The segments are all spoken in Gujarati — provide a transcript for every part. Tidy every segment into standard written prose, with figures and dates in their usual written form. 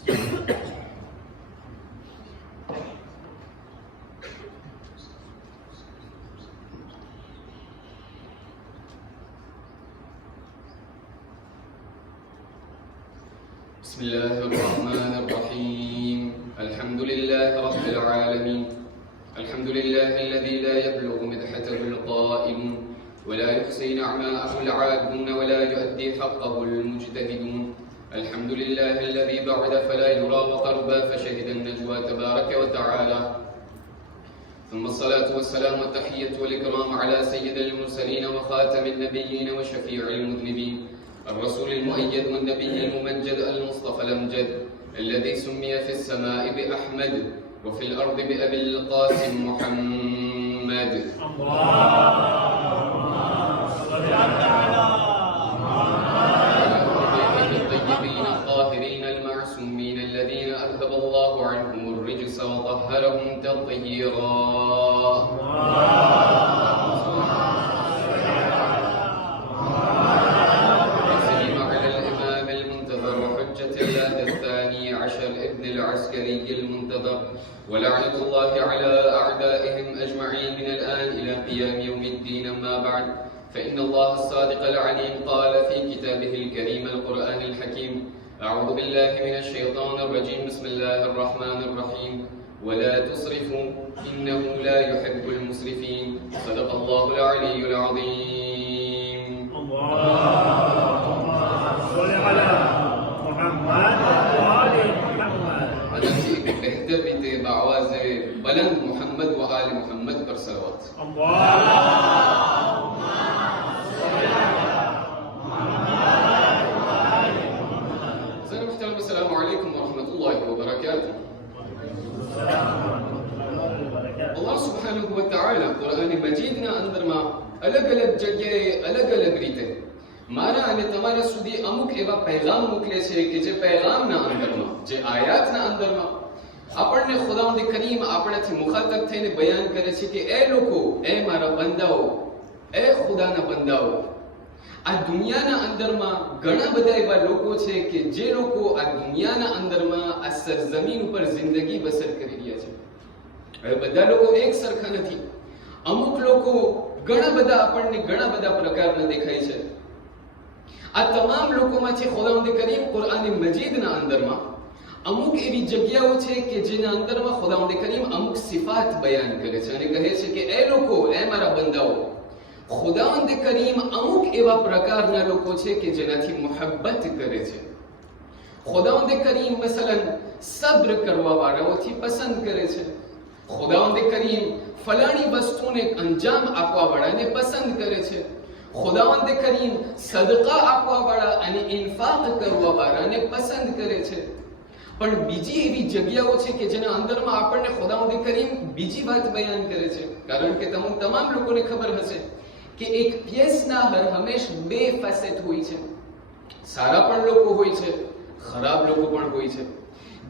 بسم الله الرحمن الرحيم الحمد لله رب العالمين الحمد لله الذي لا يبلغ مدحته القائلون ولا يحصي نعماءه العادون ولا يؤدي حقه المجتهدون الحمد لله الذي بعد فلا يرى وقربا فشهد النجوى تبارك وتعالى ثم الصلاة والسلام والتحية والإكرام على سيد المرسلين وخاتم النبيين وشفيع المذنبين الرسول المؤيد والنبي الممجد المصطفى الأمجد الذي سمي في السماء بأحمد وفي الأرض بأبي القاسم محمد الطيبين الطاهرين المعصومين الذين أذهب الله عنهم الرجس وطهرهم تطهيرا العسكري المنتظر ولعنة الله على أعدائهم أجمعين من الآن إلى قيام يوم الدين. أما بعد فإن الله الصادق العليم قال في كتابه الكريم القرآن الحكيم أعوذ بالله من الشيطان الرجيم بسم الله الرحمن الرحيم ولا تسرفوا إنه لا يحب المسرفين صدق الله العلي العظيم. اللهم صل على محمد बेहतर बीते बावाज़ बुलंद मोहम्मद व आले मोहम्मद पर सलवात. अस्सलामु अलैकुम व रहमतुल्लाहि व बरकातुहू. अल्लाह सुब्हानहु व तआला कुरान मजीदના અંદરમાં અલગ-અલગ જગ્યાએ અલગ-અલગ રીતે મારા અને તમારા સુધી અમુક એવા પૈગામ મોકલે છે કે જે પૈગામના અંદરમાં જે આયાતના અંદરમાં આપણને ખુદાવંદ કરીમ આપણાથી મુખાતબ થઈને બયાન કરે છે કે એ લોકો, એ મારા બંદાઓ, એ ખુદાના બંદાઓ, આ દુનિયાના અંદરમાં ઘણા બધા એવા લોકો છે કે જે લોકો આ દુનિયાના અંદરમાં આ સરજમીન ઉપર જિંદગી બસર કરી રહ્યા છે. હવે બધા લોકો એક સરખા નથી. અમુક લોકો ઘણા બધા આપણને ઘણા બધા પ્રકારના દેખાય છે. આ તમામ લોકોમાંથી ખુદાવંદ કરીમ કુરાન મજીદના અંદરમાં અમુક એવી જગ્યાઓ છે કે જેના અંદરમાં ખુદાવંદ કરીમ અમુક સિફાત બયાન કરે છે અને કહે છે કે એ લોકો, એ મારા બંદાઓ, ખુદાવંદ કરીમ અમુક એવા પ્રકારના લોકો છે કે જેનાથી મુહબ્બત કરે છે. ખુદાવંદ કરીમ મસલન સબ્ર કરવા વાળાઓથી પસંદ કરે છે. ખુદાવંદ કરીમ ફલાણી વસ્તુને અંજામ આપવા વાળાને પસંદ કરે છે. ખુદાવંદ કરીમ સદકા આપવા વાળા અને ઇન્ફાક કરવા વાળાને પસંદ કરે છે. પણ બીજી એવી જગ્યાઓ છે કે જેના અંદરમાં આપણને ખુદાવંદ કરીમ બીજી વાત બયાન કરે છે. કારણ કે તમામ લોકોને ખબર હશે કે એક પીએસના હર હંમેશ બે ફેસેટ હોય છે. સારા પણ લોકો હોય છે, ખરાબ લોકો પણ હોય છે.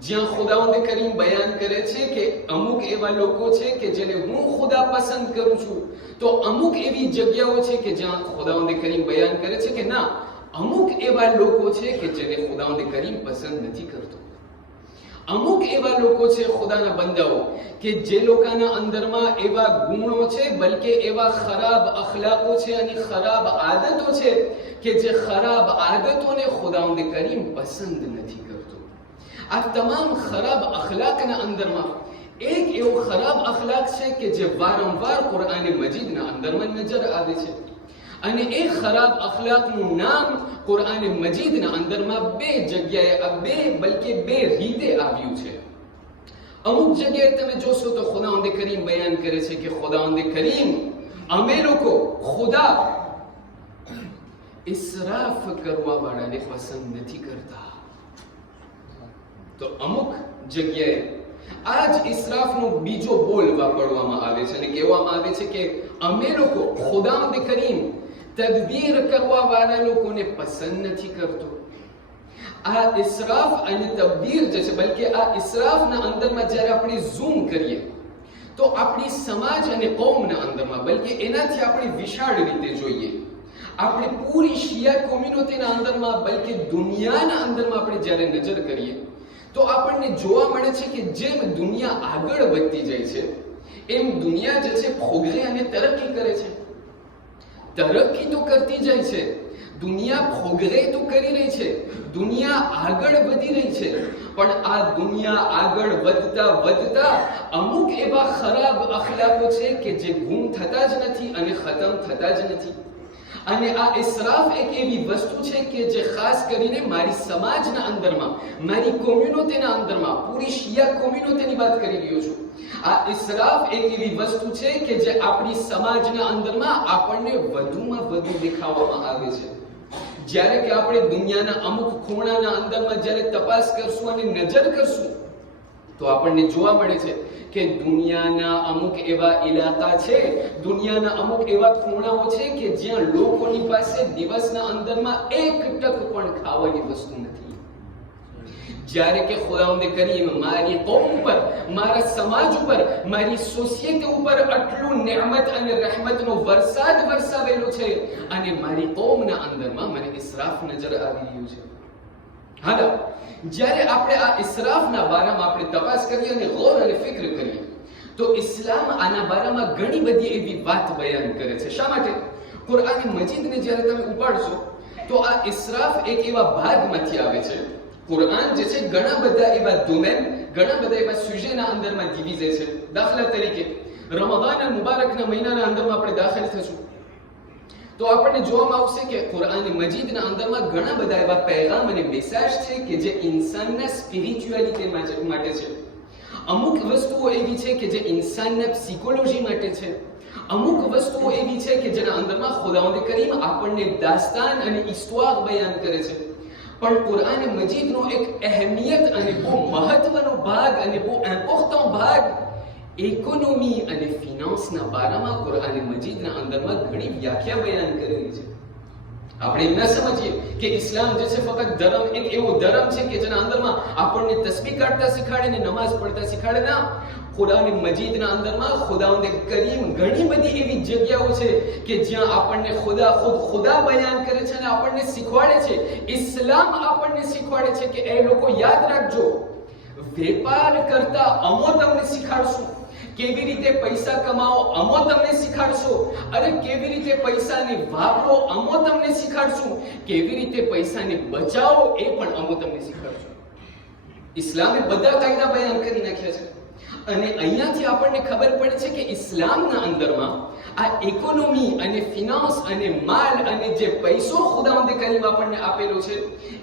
જ્યાં ખુદાવંદ કરીમ બયાન કરે છે કે અમુક એવા લોકો છે કે જેને હું ખુદા પસંદ કરું છું, તો અમુક એવી જગ્યાઓ છે કે જ્યાં ખુદાવંદ કરીમ બયાન કરે છે કે ના, અમુક એવા લોકો છે કે જેને ખુદાવંદ કરીમ પસંદ નથી કરતો. અમુક એવા લોકો છે ખુદાના બંદાઓ કે જે લોકોના અંદરમાં એવા ગુણો છે, બલકે એવા ખરાબ અખલાકો છે અને ખરાબ આદતો છે કે જે ખરાબ આદતોને ખુદાવંદ કરીમ પસંદ નથી કરતો. આ તમામ ખરાબ અખલાકના અંદરમાં એક એવો ખરાબ અખલાક છે કે જે વારંવાર કુરાન મજીદના અંદરમાં નજર આવે છે અને એ ખરાબ અખલાકનું નામ કુરાન મજીદના અંદરમાં બે જગ્યાએ બલકે બે રીતે આવ્યું છે. અમુક જગ્યાએ તમે જોશો તો ખુદાવંદ કરીમ બયાન કરે છે કે ખુદાવંદ કરીમ, અમે લોકો, ખુદા ઇસરાફ કરવા વાળાને પસંદ નથી કરતા. તો અમુક જગ્યાએ આ જ ઇસરાફનો બીજો બોલ વાપરવામાં આવે છે અને કહેવામાં આવે છે કે અમે લોકો, ખુદાવંદ કરીમ તદબીર કરવા વાળા લોકોને પસંદ નથી કરતો. આ ઇસરાફ અને તબદીર જે છે, બલકે આ ઇસરાફના અંદરમાં જ્યારે આપણે ઝૂમ કરીએ તો આપણી સમાજ અને કૌમના અંદરમાં, બલકે એનાથી આપણે વિશાળ રીતે જોઈએ, આપણે પૂરી શિયા કોમ્યુનિટીના અંદરમાં, બલકે દુનિયાના અંદરમાં આપણે જ્યારે નજર કરીએ તો આપણને જોવા મળે છે કે જેમ દુનિયા આગળ વધતી જાય છે એમ દુનિયા જે છે પ્રોગ્રેસ અને તરક્કી કરે છે. તરક્કી તો કરતી જાય છે, દુનિયા પ્રોગ્રેસ તો કરી રહી છે, દુનિયા આગળ વધી રહી છે, પણ આ દુનિયા આગળ વધતા વધતા અમુક એવા ખરાબ અખલાકો છે કે જે ગુમ થતા જ નથી અને ખતમ થતા જ નથી. અને આ ઇસરાફ એક એવી વસ્તુ છે કે જે ખાસ કરીને મારી સમાજના અંદરમાં, મારી કોમ્યુનિટીના અંદરમાં, પૂરી શિયા કોમ્યુનિટીની વાત કરી રહ્યો છું. આ ઇસરાફ એક એવી વસ્તુ છે કે જે આપણી સમાજના અંદરમાં આપણને વધુમાં વધુ દેખાવામાં આવે છે. જ્યારે કે આપણે દુનિયાના અમુક ખૂણાના અંદરમાં જ્યારે તપાસ કરશું અને નજર કરશું તો આપણને જોવા મળે છે કે દુનિયાના અમુક એવા ઇલાકા છે, દુનિયાના અમુક એવા ખૂણાઓ છે કે જ્યાં લોકોની પાસે દિવસના અંદરમાં એક ટક પણ ખાવાની વસ્તુ નથી. જ્યારે કે ખુદાવંદે કરીમ મારી કૌમ ઉપર, મારા સમાજ ઉપર, મારી સોસાયટી ઉપર આટલું નિયમત અને રહેમતનો વરસાદ વરસાવેલો છે અને મારી કૌમના અંદરમાં મને ઇસરાફ નજર આવી રહ્યું છે. હાલો, જ્યારે આપણે આ ઇસરાફના બારામાં આપણે તપાસ કરીએ અને ગૌર અને ફિક્ર કરીએ તો ઇસ્લામ આના બારામાં ઘણી બધી એવી વાત બયાન કરે છે. શા માટે? કુરાન મજીદને જ્યારે તમે ઉપાડશો તો આ ઇસરાફ એક એવા ભાગમાંથી આવે છે. કુરાન જે છે ઘણા બધા એવા ડોમેન, ઘણા બધા એવા સુજેના અંદરમાં ડિવિઝે છે. દાખલા તરીકે રમઝાન મુબારકના મહિનાના અંદરમાં આપણે દાખલ થશું તો આપણને જોવામાં આવશે કે કુરાન મજીદના અંદરમાં ઘણા બધા એવા પૈગામ અને મેસેજ છે કે જે ઇન્સાનના સ્પિરિચ્યુઆલિટી માટે છે. અમુક વસ્તુઓ એવી છે કે જે ઇન્સાનના સાયકોલોજી માટે છે. અમુક વસ્તુઓ એવી છે કે જેના અંદરમાં ખુદાવંદ કરીમ આપણને દાસ્તાન અને ઇસ્તવાક બયાન કરે છે. પણ કુરાન મજીદનો એક અહેમિયત અને બહુ મહત્વનો ભાગ અને બહુ ઇમ્પોર્ટન્ટ ભાગ ઇકોનોમી અને ફિનાન્સના બારામાં કુરાન મજીદના અંદરમાં ઘણી વ્યાખ્યા બયાન કરેલી છે. આપણે એમ ન સમજીએ કે ઇસ્લામ જે છે ફક્ત ધર્મ એક એવો ધર્મ છે કે જેના અંદરમાં આપણને તસ્બીહ કાઢતા શીખાડે ને નમાઝ પડતા શીખાડે. ના, કુરાન મજીદના અંદરમાં ખુદાવંદ કરીમ ઘણી બધી એવી જગ્યાઓ છે કે જ્યાં આપણને ખુદા બયાન કરે છે અને આપણને શીખવાડે છે. ઇસ્લામ આપણને શીખવાડે છે કે એ લોકો યાદ રાખજો, વેપાર કરતા અમો તમને શીખાડશું, કેવી રીતે પૈસા કમાવો અમો તમને શીખાડશો, અને કેવી રીતે પૈસાને વાપરો અમો તમને શીખાડશું, કેવી રીતે પૈસાને બચાવો એ પણ અમો તમને શીખાડશું. ઇસ્લામે બધા કાયદા બયાન કરી નાખ્યા છે. અને અહીંયાથી આપણને ખબર પડે છે કે ઇસ્લામના અંદરમાં આ ઇકોનોમી અને ફિનાન્સ અને માલ અને જે પૈસો ખુદાવંદ કરીમ આપણને આપેલો છે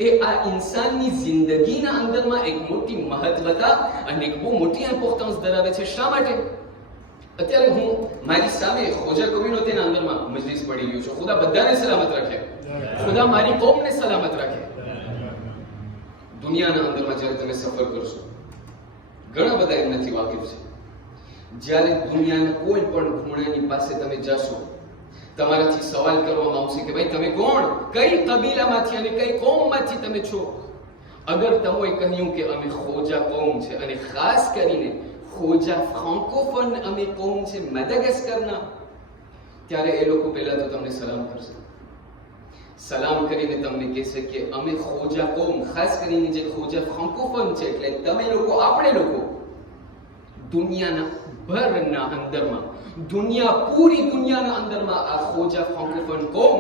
એ આ ઇન્સાનની જિંદગીના અંદરમાં એક મોટી મહત્વતા અને એક બહુ મોટી ઇમ્પોર્ટન્સ ધરાવે છે. શા માટે? અત્યારે હું મારી સામે ખોજા કોમ્યુનિટીના અંદરમાં મજલિસ પડી રહ્યું છું. ખુદા બધાને સલામત રાખે, ખુદા મારી કોમને સલામત રાખે. દુનિયાના અંદરમાં જ્યારે તમે સફર કરશો ઘણા બધા એમ નથી વાકેફ છે. જ્યારે દુનિયાના કોઈ પણ ખૂણાની પાસે તમે જશો તમારાથી સવાલ કરવામાં આવશે કે ભાઈ તમે કોણ, કઈ કબીલામાંથી અને કઈ કોમમાંથી તમે છો. અગર તમોએ કહ્યું કે અમે ખોજા કોમ છે અને ખાસ કરીને ખોજા ફ્રાન્કોફોન અમે કોમ છે મેડાગાસ્કરના, ત્યારે એ લોકો પહેલા તો તમને સલામ કરશે. સલામ કરીને તમને કહેશે કે અમે ખોજા કોમ, ખાસ કરીને જે ખોજા ફ્રાન્કોફોન છે એટલે તમે લોકો, આપણે લોકો દુનિયાના ભરના અંદરમાં, પૂરી દુનિયાના અંદરમાં આ ખોજા ફ્રાન્કોફોન કોમ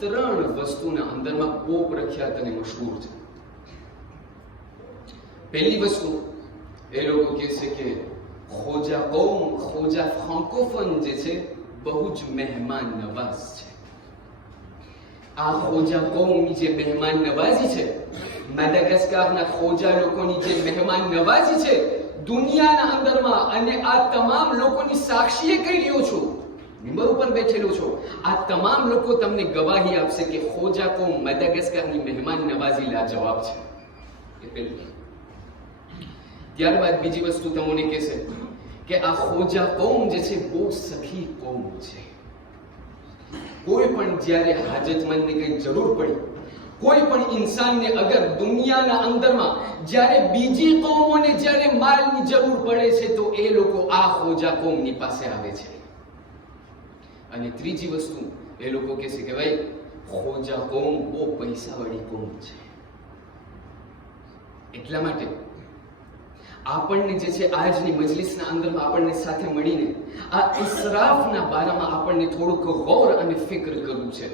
3 વસ્તુના અંદરમાં બહુ પ્રખ્યાત અને મશહૂર છે. પહેલી વસ્તુ એ લોકો કહેશે કે ખોજા કોમ, ખોજા ફ્રાન્કોફોન જે છે બહુ જ મહેમાન નવાઝ છે. આ ખોજા કોમની જે મહેમાન નવાઝી છે, મેડાગાસ્કરના ખોજા લોકોની જે મહેમાન નવાઝી છે દુનિયાના અંદરમાં, અને આ તમામ લોકોની સાક્ષીએ કહી રહ્યો છું, મિંબર ઉપર બેઠેલો છો, આ તમામ લોકો તમને ગવાહી આપશે કે ખોજા કોમ મેડાગાસ્કરની મહેમાન નવાઝી લાજવાબ છે. એ પહેલું. ત્યારબાદ બીજી વસ્તુ તમને કહેશે કે આ ખોજા કોમ જે છે બહુ સખી કોમ છે. કોઈ પણ જ્યારે હાજતમંદને કઈ જરૂર પડી, કોઈ પણ ઇન્સાનને અગર દુનિયાના અંદરમાં જ્યારે બીજી કોમોને જ્યારે માલની જરૂર પડે છે તો એ લોકો આ ખોજા કોમની પાસે આવે છે. અને ત્રીજી વસ્તુ એ લોકો કહેશે કે ભાઈ ખોજા કોમ બહુ પૈસાવાળી કોમ છે. એટલા માટે આપણને જે છે આજની મજલિસના અંદરમાં આપણને સાથે મળીને આ ઇસરાફના બારામાં આપણને થોડુંક ગૌર અને ફિક્ર કરવું છે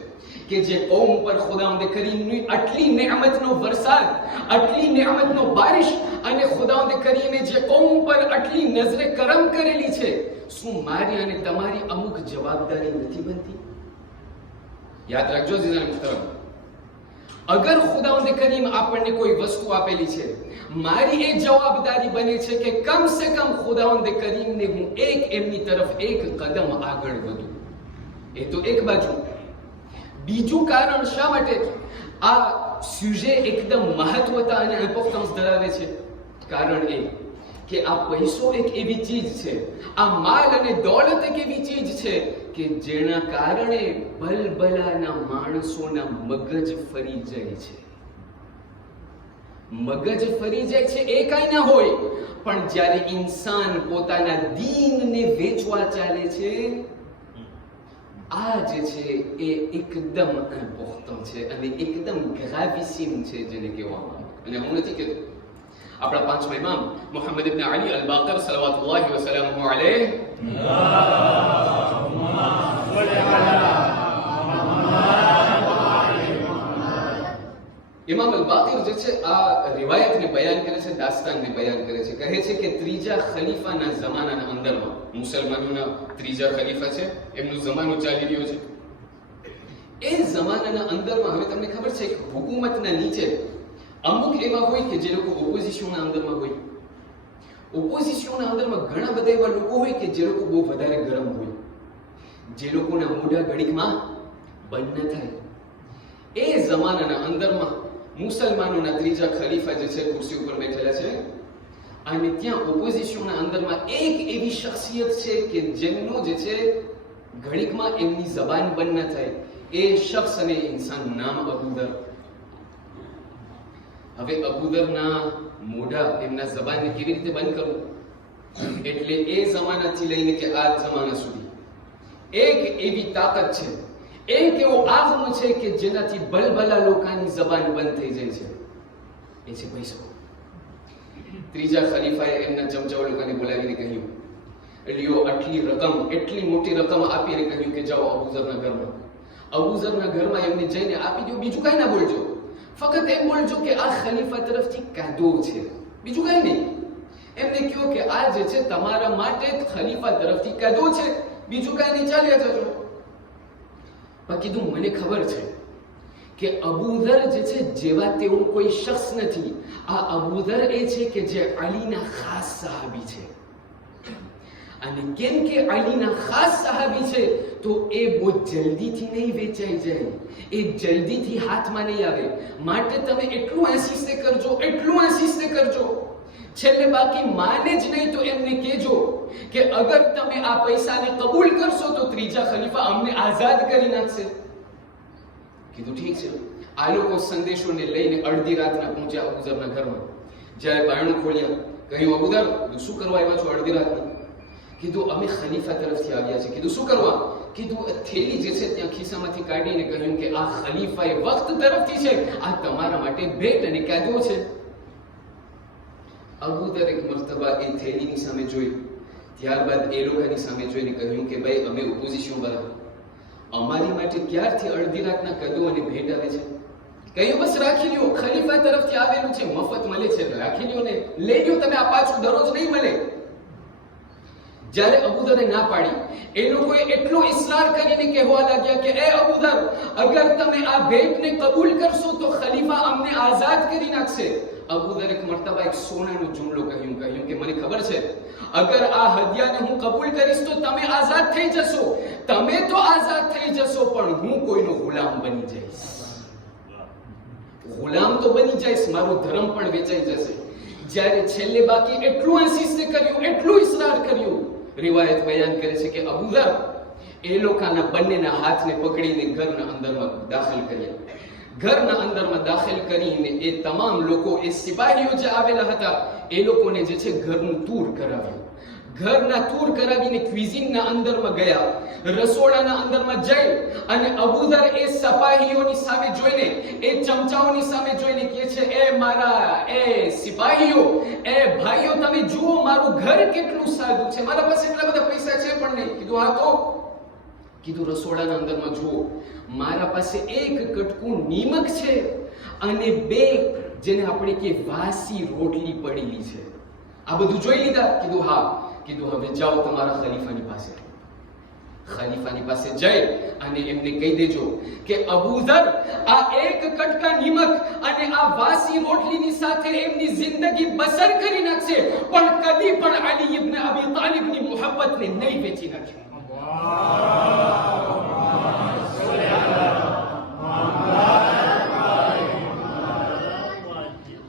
કે જે કૌમ ઉપર ખુદાવંદ કરીમની આટલી નેમતનો વરસાદ, આટલી નેમતનો બારિશ અને ખુદાવંદ કરીમે જે કૌમ ઉપર આટલી નજરે કરમ કરેલી છે, શું મારી અને તમારી અમુક જવાબદારી નથી બનતી? યાદ રાખજો જીઝાન મુહતરમ, અગર ખુદાવંદ કરીમ આપણને કોઈ વસ્તુ આપેલી છે, મારી એ જવાબદારી બને છે કે કમ સે કમ ખુદાવંદ કરીમને હું એમની તરફ એક કદમ આગળ વધું. એ તો એક બાજુ. બીજું કારણ શા માટે આ સ્યુજે એકદમ મહત્વતા અને ઇમ્પોર્ટન્સ ધરાવે છે? કારણ એ કે આ પૈસો એક એવી ચીજ છે, આ માલ અને દોલત એક એવી ચીજ છે કે જેના કારણે ભલભલાના માણસોના મગજ ફરી જાય છે. મગજ ફરી જાય છે એ કાંઈ ના હોય, પણ જ્યારે ઇન્સાન પોતાના દીનને વેચવા ચાલે છે, આ જે છે એ એકદમ ઇમ્પોર્ટન્ટ છે અને એકદમ ગ્રાવિસિમ છે જેને કહેવામાં આવે. અને હું નથી કહેતો, આપણા પાંચમા ઇમામ મુહમ્મદ ઇબ્ન અલી અલ-બાકર સલવાતુલ્લાહી વ સલામુહુ અલૈહ ઇમામ અલ-બાકર જે છે આ રિવાયતને બયાન કરે છે, દાસ્તાનને બયાન કરે છે. કહે છે કે ત્રીજા ખલીફાના જમાનાના અંદરમાં, મુસલમાનોના ત્રીજા ખલીફા છે, એમનો જમાનો ચાલી રહ્યો છે. એ જમાનાના અંદરમાં હવે તમને ખબર છે કે હુકુમતના નીચે અમુક એવા હોય કે જે લોકો ઓપોઝિશનના અંદરમાં હોય. ઓપોઝિશનના અંદરમાં ઘણા બધા એવા લોકો હોય કે જે લોકો બહુ વધારે ગરમ હોય, જે લોકોના મોઢા ઘડીકમાં બંધ ન થાય. એ જમાનાના અંદરમાં મુસલમાનોના ત્રીજા ખલીફા જે છે ખુરશી ઉપર બેઠેલા છે, અને ત્યાં ઓપોઝિશનના અંદરમાં એક એવી શખ્સિયત છે કે જેમનો જે છે ઘડીકમાં એમની જબાન બંધ ન થાય. એ શખ્સ અને ઇન્સાનનું નામ અબૂધર. હવે અબૂધરના મોઢા, એમના જબાનને કેવી રીતે બંધ કરવું? એટલે એ જમાનાથી લઈને કે આ જમાના સુધી એક એવી તાકાત છે, એક એવો આઝમ છે કે જેનાથી ભલભલા લોકોની જબાન બંધ થઈ જાય છે. એ છે પૈસો. ત્રીજા ખલીફાએ એમના ચમચાઓ લોકોને બોલાવીને કહ્યું, લ્યો આટલી રકમ, એટલી મોટી રકમ આપીને કહ્યું કે જાઓ અબૂઝરના ઘરમાં. અબૂઝરના ઘરમાં એમને જઈને આપી દો, બીજું કાંઈ ના બોલજો, ફક્ત એમ બોલજો કે આ ખલીફા તરફથી કાદો છે, બીજું કાંઈ નહીં. એમને કહો કે આ જે છે તમારા માટે ખલીફા તરફથી કાદો છે, બીજું કાંઈ નહીં, ચાલ્યા જજો. પણ કીધું મને ખબર છે કે અબૂધર જે છે જેવા તેવું કોઈ શખ્સ નથી. આ અબૂધર એ છે કે જે અલીના ખાસ સહાબી છે. અને કેમ કે અલીના ખાસ સહાબી છે તો એ બહુ જલ્દીથી નહીં વેચાઈ જાય, એ જલ્દીથી હાથમાં નહીં આવે. માટે તમે એટલું આશીષ કરજો, એટલું આશીષ કરજો, છેલ્લે બાકી માને જ નહીં તો એમને કહેજો કે અગર તમે આ પૈસાને કબૂલ કરશો તો ત્રીજા ખલીફા અમને આઝાદ કરી નાખશે. કીધું ઠીક છે. આ લોકો સંદેશોને લઈને અડધી રાતના પહોંચ્યા અબૂઝરના ઘરમાં. જ્યારે બારણું ખોલ્યા, કહ્યું અબૂધર શું કરવા આવ્યા છો અડધી રાતના? કીધું અમે ખલીફા તરફથી આવ્યા છે. કીધું શું કરવા? કીધું થેલી જે છે ત્યાં ખિસ્સામાંથી કાઢીને કહ્યું કે આ ખલીફાએ વક્ત તરફથી છે, આ તમારા માટે ભેટ અને કાદો છે. અબૂધર એક મર્તબા એ થેલીની સામે જોઈ, ત્યારબાદ એ લોકોની સામે જોઈને કહ્યું કે ભાઈ અમે ઓપોઝિશન વાળા, અમારી માટે ક્યારથી અડધી રાતના કદો અને ભેટ આવે છે? કહ્યું બસ રાખી લ્યો, ખલીફા તરફથી આવેલું છે, મફત મળે છે, રાખી લ્યો ને લઈ લ્યો તમે, આ પાછું દરરોજ નહીં મળે. જ્યારે અબૂધરે ના પાડી, એ લોકોએ એટલો ઇસરાર કરીને કહેવા લાગ્યા કે એ અબૂધર, અગર તમે આ ભેટને કબૂલ કરશો તો ખલીફા અમને આઝાદ કરી નાખશે. અબૂધર એક મર્તબા એક સોનાનો જુમલો કહ્યું કે મને ખબર છે અગર આ હદિયાને હું કબૂલ કરીશ તો તમે આઝાદ થઈ જશો, તમે તો આઝાદ થઈ જશો પણ હું કોઈનો ગુલામ બની જઈશ. ગુલામ તો બની જઈશ, મારો ધર્મ પણ વેચાઈ જશે. જ્યારે છેલ્લે બાકી એટલું આશીષ કર્યું, એટલું ઇસરાર કર્યું, રિવાયત બયાન કરે છે કે અબૂધર એ લોકોના બંનેના હાથને પકડીને ઘરના અંદરમાં દાખલ કર્યા. ઘરના અંદરમાં દાખલ કરીને એ તમામ લોકો, એ સિપાહીઓ જે આવેલા હતા, એ લોકોને જે છે ઘરનું તૂર કરાવ્યું. ઘરના ટૂર કરાવીને ક્વિઝિનના અંદરમાં ગયા, રસોડાના અંદરમાં જઈ અને અબૂધર એ સિપાહીઓની સામે જોઈને, એ ચમચાઓની સામે જોઈને કહે છે, એ મારા એ સિપાહીઓ, એ ભાઈઓ, તમે જુઓ મારું ઘર કેટલું સાદું છે, મારા પાસે એટલા બધા પૈસા છે પણ નહીં. કીધું હા તો? કીધું રસોડાના અંદરમાં જુઓ, મારા પાસે એક કટકું નીમક છે અને બે જેને આપણે કે વાસી રોટલી પડેલી છે. આ બધું જોઈ લીધા? કીધું હા. કીધું હવે જાઓ તમારા ખલીફાની પાસે. ખલીફાની પાસે જઈ અને એમને કહી દેજો કે અબૂધર આ એક કટકા નિમક અને આ વાસી રોટલીની સાથે એમની જિંદગી બસર કરી નાખશે, પણ કદી પણ અલી ઇબ્ન અબી તાલિબની મોહબ્બતને નહીં વેચી નાખે.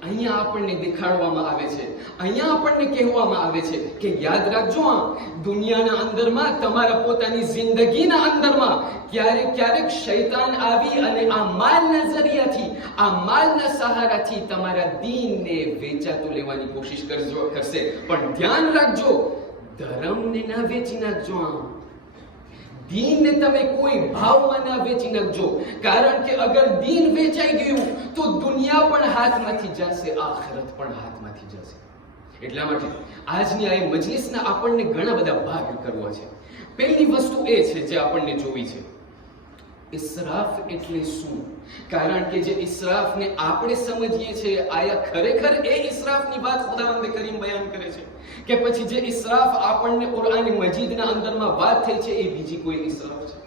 અહીંયા આપણને દેખાડવામાં આવે છે, અહીંયા આપણને કહેવામાં આવે છે કે યાદ રાખજો, આ દુનિયાના અંદરમાં, તમારા પોતાની જિંદગીના અંદરમાં ક્યારેક શૈતાન આવી અને આ માલના જરિયાથી, આ માલના સહારાથી તમારા દીનને વેચાતું લેવાની કોશિશ કરશે. પણ ધ્યાન રાખજો, ધર્મને ના વેચી નાખજો. દીનને તમે કોઈ ભાવમાં ના વેચી નાખજો, કારણ કે અગર દીન વેચાઈ ગયું તો દુનિયા પણ હાથમાંથી જશે, આખિરત પણ હાથમાંથી જશે. એટલા માટે આજની આ મજલિસના આપણને ઘણા બધા ભાગ કરવા છે. પહેલી વસ્તુ એ છે જે આપણને જોવી છે, ઇસરાફ એટલે શું? કારણ કે જે ઇસરાફને આપણે સમજીએ છીએ, આયા ખરેખર એ ઇસરાફની વાત ખુદાવંદ કરીમ બયાન કરે છે કે પછી જે ઇસરાફ આપણને કુરાન મજીદના અંદરમાં વાત થઈ છે એ બીજી કોઈ ઇસરાફ છે?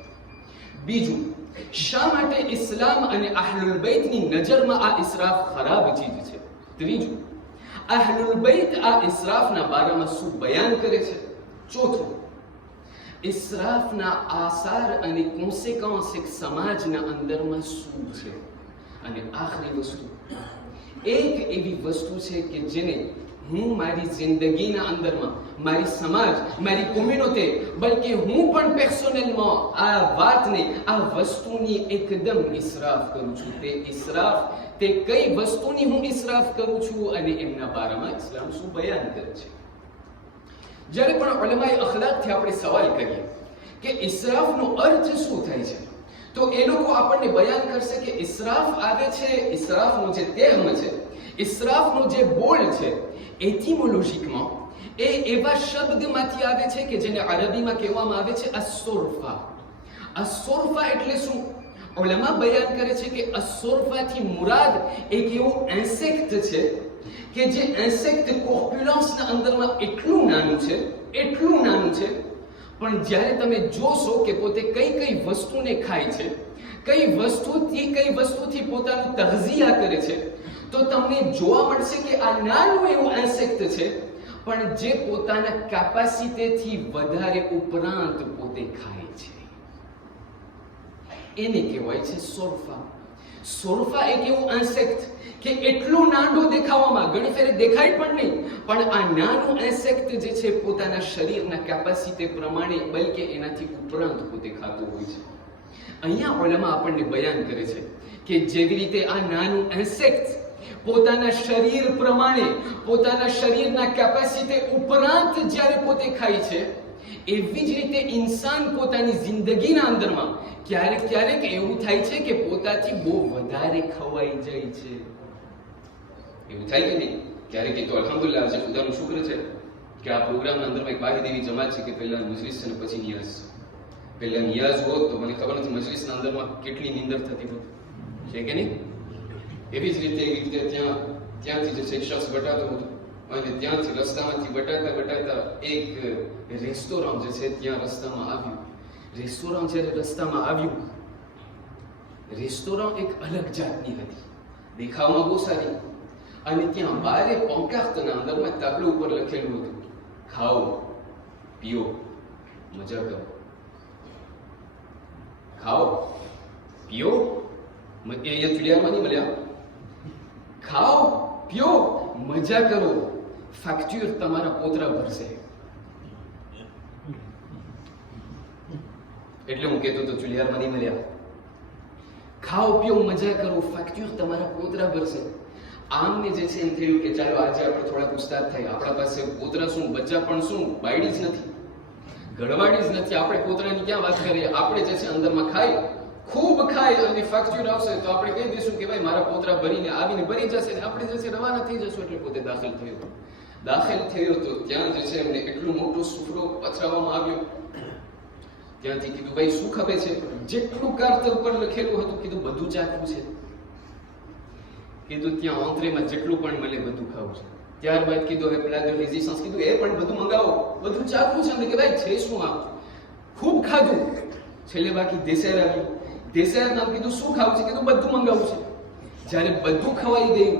બીજું, શા માટે ઇસ્લામ અને અહલુલ બૈતની નજરમાં આ ઇસરાફ ખરાબ ચીજ છે? ત્રીજું, અહલુલ બૈત આ ઇસરાફના બારામાં શું બયાન કરે છે? ચોથું, ઇસરાફના આસાર અને કોન્સિક્વન્સ એક સમાજના અંદરમાં શું છે? અને આખરી વસ્તુ, એક એવી વસ્તુ છે કે જેને હું મારી જિંદગીના અંદરમાં, મારી સમાજ, મારી કોમ્યુનિટી, બલકે હું પણ પર્સનલમાં આ વાતને, આ વસ્તુની એકદમ ઇસરાફ કરું છું. તે ઇસરાફ, તે કઈ વસ્તુની હું ઇસરાફ કરું છું અને એમના બારામાં ઇસ્લામ શું બયાન કરે છે? જ્યારે પણ ઉલમાએ અખલાકથી આપણે સવાલ કરીએ કે ઇસરાફનો અર્થ શું થાય છે, તો એ લોકો આપણને બયાન કરશે કે ઇસરાફ આવે છે, ઇસરાફનો જે ટર્મ છે, ઇસરાફનો જે બોલ છે, એટિમોલોજીકમાં એ એવા શબ્દમાંથી આવે છે કે જેને અરબીમાં કહેવામાં આવે છે અસુરફા. અસુરફા એટલે શું? ઉલમા બયાન કરે છે કે અસુરફાથી મુરાદ એક એવો ઇન્સેક્ટ છે કે જે ઇન્સેક્ટ કોર્પ્યુલન્સના અંદરમાં એટલું નાનું છે, પણ જ્યારે તમે જોશો કે પોતે કઈ વસ્તુને ખાય છે, કઈ વસ્તુથી પોતાનું તગઝિયા કરે છે, તો તમને જોવા મળશે કે આ નાનું એવું ઇન્સેક્ટ છે, પણ જે પોતાના કેપેસિટીથી વધારે ઉપરાંત પોતે ખાય છે. એને કહેવાય છે સોરફા. સોરફા એક એવું ઇન્સેક્ટ કે એટલું નાનું દેખાવામાં, ઘણી ફેરે દેખાય પણ નહીં, પણ આ નાનું ઇન્સેક્ટ જે છે પોતાના શરીરના કેપેસિટી પ્રમાણે, બલકે એનાથી ઉપરાંત પોતે ખાતું હોય છે. અહીંયા ઉલમા આપણને બયાન કરે છે કે જેવી રીતે આ નાનું ઇન્સેક્ટ પોતાના શરીર પ્રમાણે, પોતાના શરીરના કેપેસિટી ઉપરાંત જ્યારે પોતે ખાય છે, એવી જ રીતે ઇન્સાન પોતાની જિંદગીના અંદરમાં ક્યારેક એવું થાય છે કે પોતાથી બહુ વધારે ખવાઈ જાય છે. એવું થાય કે નહીં? ક્યારેક તો અલ્હમ્દુલિલ્લાહ, આજે ખુદાનું શુક્ર છે કે આ પ્રોગ્રામના અંદરમાં એક વાહિદ એવી જમાત છે કે પહેલા મજલિસ છે ને પછી નિયાઝ. પહેલા નિયાઝ હોત તો મને ખબર નથી મજલિસના અંદરમાં કેટલી નીંદર થતી હોત, છે કે નહીં? એવી જ રીતે ત્યાંથી જે છે એક શખ્સ બટાતો હતો અને ત્યાંથી રસ્તામાંથી બટાતા એક રેસ્ટોરન્ટ જે છે ત્યાં રસ્તામાં આવ્યું. રેસ્ટોરન્ટ એક અલગ જાતની હતી, દેખાવમાં બહુ સારી, અને ત્યાં બારે પંકાખતના અંદરમાં તાબલા ઉપર લખેલું હતું, ખાઓ પીઓ મજા કરો. ખાઓ પીઓ, અહીંયા ચુડિયામાં નહીં મળ્યા. ખાઓ પીઓ મજા કરો, ફેક્ચ્યુર તમારા પોતરા ભરશે. એટલે હું કહેતો તો ચુલિયારમાં નહીં મળ્યા. ખાઓ પીઓ મજા કરો, ફેક્ચ્યુર તમારા પોતરા ભરશે. આમને જે છે એમ થયું કે ચાલો આજે આપણે થોડાક ઉસ્તાદ થાય, આપણા પાસે પોતરા શું, બચ્ચા પણ શું, બાયડી જ નથી, ઘરવાળી જ નથી, આપણે પોતરાની ક્યાં વાત કરીએ. આપણે જે છે અંદરમાં ખાઈ, ખૂબ ખાઈ અને ફ્રેક્ચર આવશે તો આપણે કહી દઈશું કે ભાઈ મારા પોતરા ભરીને આવીને ભરી જશે ને આપણે જે છે રવાના થઈ જશું. એટલે પોતે દાખલ થયો તો ત્યાં જે છે એમને એટલું મોટું સુફરો પથરાવવામાં આવ્યો. ત્યાંથી કીધું ભાઈ શું ખપે છે? જેટલું કારતલ પર લખેલું હતું કીધું બધું ચાખવું છે. કીધું ત્યાં ઓંતરેમાં જેટલું પણ મળે બધું ખાવું છે. ત્યારબાદ કીધું હવે પેલા રેઝિસ્ટન્સ, કીધું એ પણ બધું મંગાવો, બધું ચાખવું છે. કે ભાઈ છે શું આ? ખૂબ ખાધું. છેલ્લે બાકી દેસેર આવ્યું. દેસેર નામ કીધું શું ખાવું છે? કીધું બધું મંગાવું છે. જ્યારે બધું ખવાઈ ગયું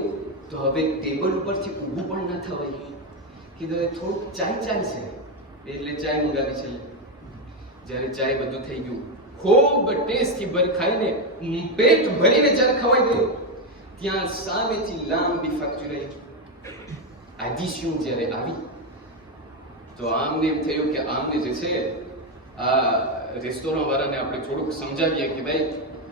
તો હવે ટેબલ ઉપરથી ઊભું પણ ન થવાય. કીધું થોડુંક ચાય ચાલશે, એટલે ચાય મંગાવી છે. જ્યારે ચાય બધું થઈ ગયું, ખૂબ ટેસ્ટથી ભર ખાઈને પેટ ભરીને જ્યારે ખવાઈ ગયું, ત્યાં સામેથી લાંબી ફેક્ચરી એડિશન જ્યારે આવી તો આમને એમ થયું કે આમને જે છે આ રેસ્ટોરન્ટ વાળાને આપણે થોડુંક સમજાવીએ કે ભાઈ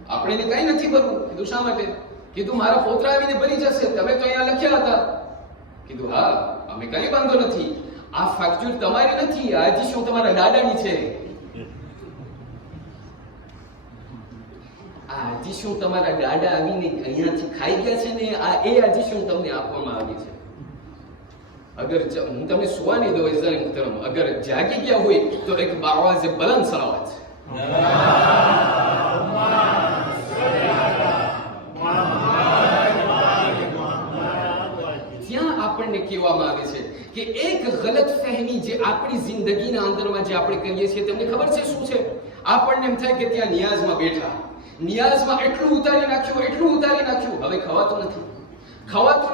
આપણે કઈ નથી ભરવું. કીધું શા માટે? કીધું મારા પોતરા આવીને ભરી જશે, તમે તો અહીંયા લખ્યા હતા. કીધું હા, અમે કઈ વાંધો નથી, આ ફેક્ચર તમારી નથી, આ એડિશન તમારા દાદાની છે. આ એડિશન તમારા દાદા આવીને અહીંયાથી ખાઈ ગયા છે ને, આ એ એડિશન તમને આપવામાં આવી છે. અગર હું તમને સુવા નહીં દઉં ઇઝરાયલ મુહતરમ, અગર જાગી ગયા હોય તો એક બાવાઝે બલંદ સલાવત. ત્યાં આપણને કહેવામાં આવે છે કે એક ગલત ફહેમી જે આપણી જિંદગીના અંદરમાં જે આપણે કરીએ છીએ, તમને ખબર છે શું છે? આપણને એમ થાય કે ત્યાં નિયાઝમાં બેઠા, નિયાઝમાં એટલું ઉતારી નાખ્યું, હવે ખવાતું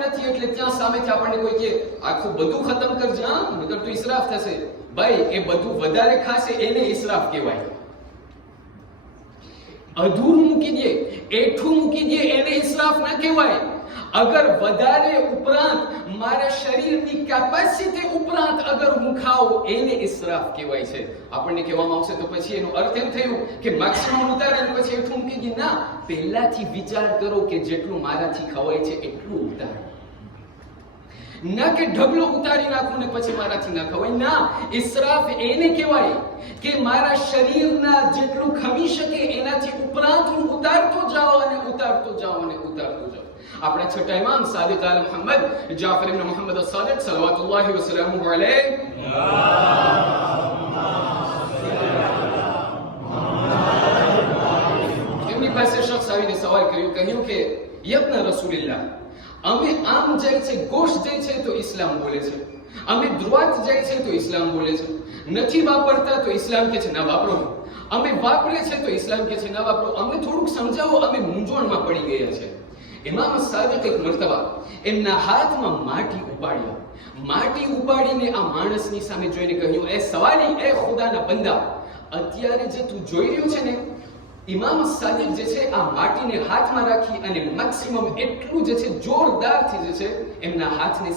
નથી એટલે ત્યાં સામેથી આપણને કોઈ કે આખું બધું ખતમ કરજે, નકર તો ઇસરાફ થશે. ભાઈ એ બધું વધારે ખાશે એને ઇસરાફ કહેવાય. અધૂરું મૂકી દે, એઠું મૂકી દે એને ઇસરાફ ના કહેવાય. અગર વધારે ઉપરાંત મારા શરીરની કેપેસિટી ઉપરાંત અગર હું ખાઉં એને ઇસરાફ કહેવાય છે. આપણને કહેવામાં આવશે તો પછી એનો અર્થ એમ થયું કે મેક્સિમમ ઉતારે અને પછી એટલું મૂકી દે. ના, પહેલાથી વિચાર કરો કે જેટલું મારાથી ખવાય છે એટલું ઉતાર, ના કે ઢગલો ઉતારી નાખું ને પછી મારાથી ના ખવાય. ના, ઇસરાફ એને કહેવાય કે મારા શરીરના જેટલું ખમી શકે એનાથી ઉપરાંત હું ઉતારતો જાઉં. આપણા છઠ્ઠા ઇમામ સાદિક આલ મુહમ્મદ જાફર ઇબ્ન મુહમ્મદ અસ-સાદિક સલવાતુલ્લાહી વ સલામુહુ અલૈહ એમની પાસે શખ્સ આવીને સવાલ કહ્યું કે યબ્ન રસૂલિલ્લાહ, અમે આમ જાય છે, ગોશ્ત જાય છે તો ઇસ્લામ બોલે છે, અમે દ્રુઆત જાય છે તો ઇસ્લામ બોલે છે, નથી વાપરતા તો ઇસ્લામ કે છે ના વાપરો, અમે વાપરે છે તો ઇસ્લામ કે છે ના વાપરો, અમને થોડુંક સમજાવો, અમે મૂંઝવણમાં પડી ગયા છે. ઇમામ સાદિક એક મર્તબા એમના હાથમાં માટી ઉપાડીને આ માણસની સામે જોઈને કહ્યું, એ સવાલી, એ ખુદાના બંદા, અત્યારે જે તું જોઈ રહ્યો છે ને, ઇમામ સાદિક જે છે આ માટીને હાથમાં રાખી અને મેક્સિમમ એટલું જે છે જોરદારથી જે છે એમના હાથને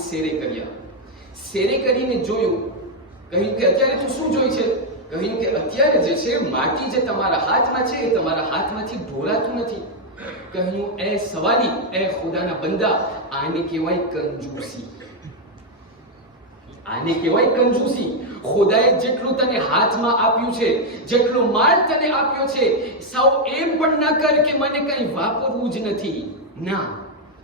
સેરે કરીને જોયું. કહ્યું કે અત્યારે તું શું જોઈ છે? કહ્યું કે અત્યારે જે છે માટી જે તમારા હાથમાં છે એ તમારા હાથમાંથી ઢોળાતું નથી. કહ્યું, એ સવાલી, એ ખુદાના બંદા, આને કહેવાય કંજૂસી. ખુદાએ જેટલું તને હાથમાં આપ્યું છે, જેટલો માલ તને આપ્યો છે, સાવ એમ પણ ના કર કે મને કંઈ વાપરવું જ નથી. ના.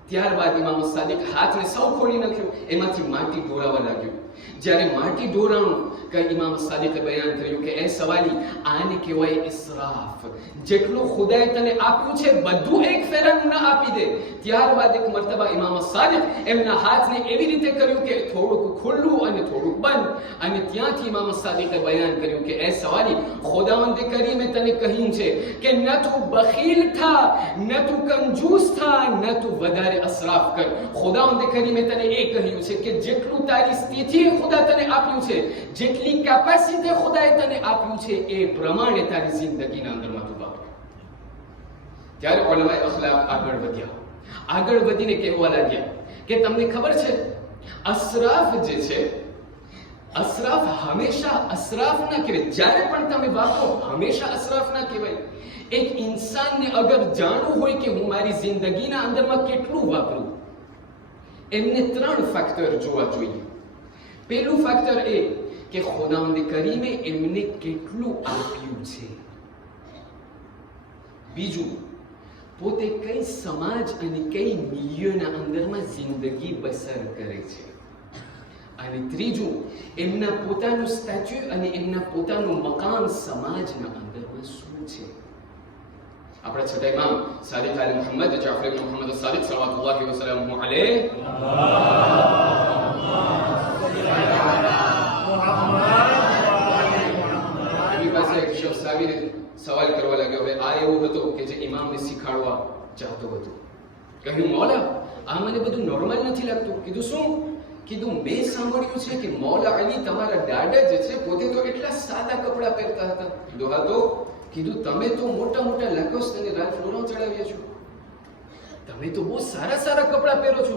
ત્યારબાદ ઇમામ સાદિક હાથને સૌ ખોલી નાખ્યો, એમાંથી માટી ઢોળાવા લાગ્યું. જ્યારે માટી ઢોળાણું કે ઇમામ સાદિકે બયાન કર્યું કે એ સવાલી, આને કહેવાય ઇસરાફ. જેટલું ખુદાએ તને આપ્યું છે બધું એક ફેરાનું ના આપી દે. ત્યારબાદ એક મર્તબા ઇમામ સાદિક એમના હાથને એવી રીતે કર્યું કે થોડુંક ખુલ્લું અને થોડુંક બંધ, અને ત્યાંથી ઇમામ સાદિકે બયાન કર્યું કે એ સવાલી, ખુદાવંદે કરીમે તને કહ્યું છે કે ન તું બખીલ થા, ન તું કંજૂસ થા, ન તું વધારે અસરાફ કર. ખુદાવંદે કરીમે તને એ કહ્યું છે કે જેટલું તારી સ્થિતિ ખુદા તને આપ્યું છે, જેટલી કેપેસિટી ખુદાએ તને આપ્યું છે એ પ્રમાણે તારી જિંદગીના અંદરમાં તું વાપર. ત્યારે ઉલમાએ અખલાક આગળ વધીને કહેવા લાગ્યા કે તમને ખબર છે અસરાફ જે છે, અસરાફ હંમેશા અસરાફ ના કહેવાય. જ્યારે પણ તમે વાપરો હંમેશા અસરાફ ના કહેવાય. એક ઇન્સાનને અગર જાણવું હોય કે હું મારી જિંદગીના અંદરમાં કેટલું વાપરું, એમને 3 ફેક્ટર જોવા જોઈએ. પહેલું ફેક્ટર એ કે ખુદાવંદ કરીમે એમને કેટલું આપ્યું છે. બીજું, પોતે કઈ સમાજ અને કઈ મિલિયોના અંદરમાં જિંદગી બસર કરે છે. અને ત્રીજું, એમના પોતાનું સ્ટેચ્યુ અને એમના પોતાનું મકાન સમાજના અંદરમાં શું છે. આપણા છઠ્ઠા ઇમામ સાદિક આલી મુહમ્મદ જાફર ઇબ્ન મુહમ્મદ સાદિક સલ્લલ્લાહુ વસલ્લમ અલૈહ એની પાસે એક શખ્સ આવીને સવાલ કરવા લાગ્યો. હવે આ એવો હતો કે જે ઇમામને શીખવાડવા ચાહતો હતો. કહ્યું, મૌલા, આ મને બધું નોર્મલ નથી લાગતું. કીધું, શું? કીધું, મેં સાંભળ્યું છે કે મૌલા અલી તમારા દાદા જે છે પોતે તો એટલા સાદા કપડા પહેરતા હતા. કીધું, હા તો? કીધું, તમે તો મોટા મોટા લકોસ અને રાજફ્લોરા ચડાવ્યા છો. તમે તો બહુ સારા સારા કપડા પહેરો છો.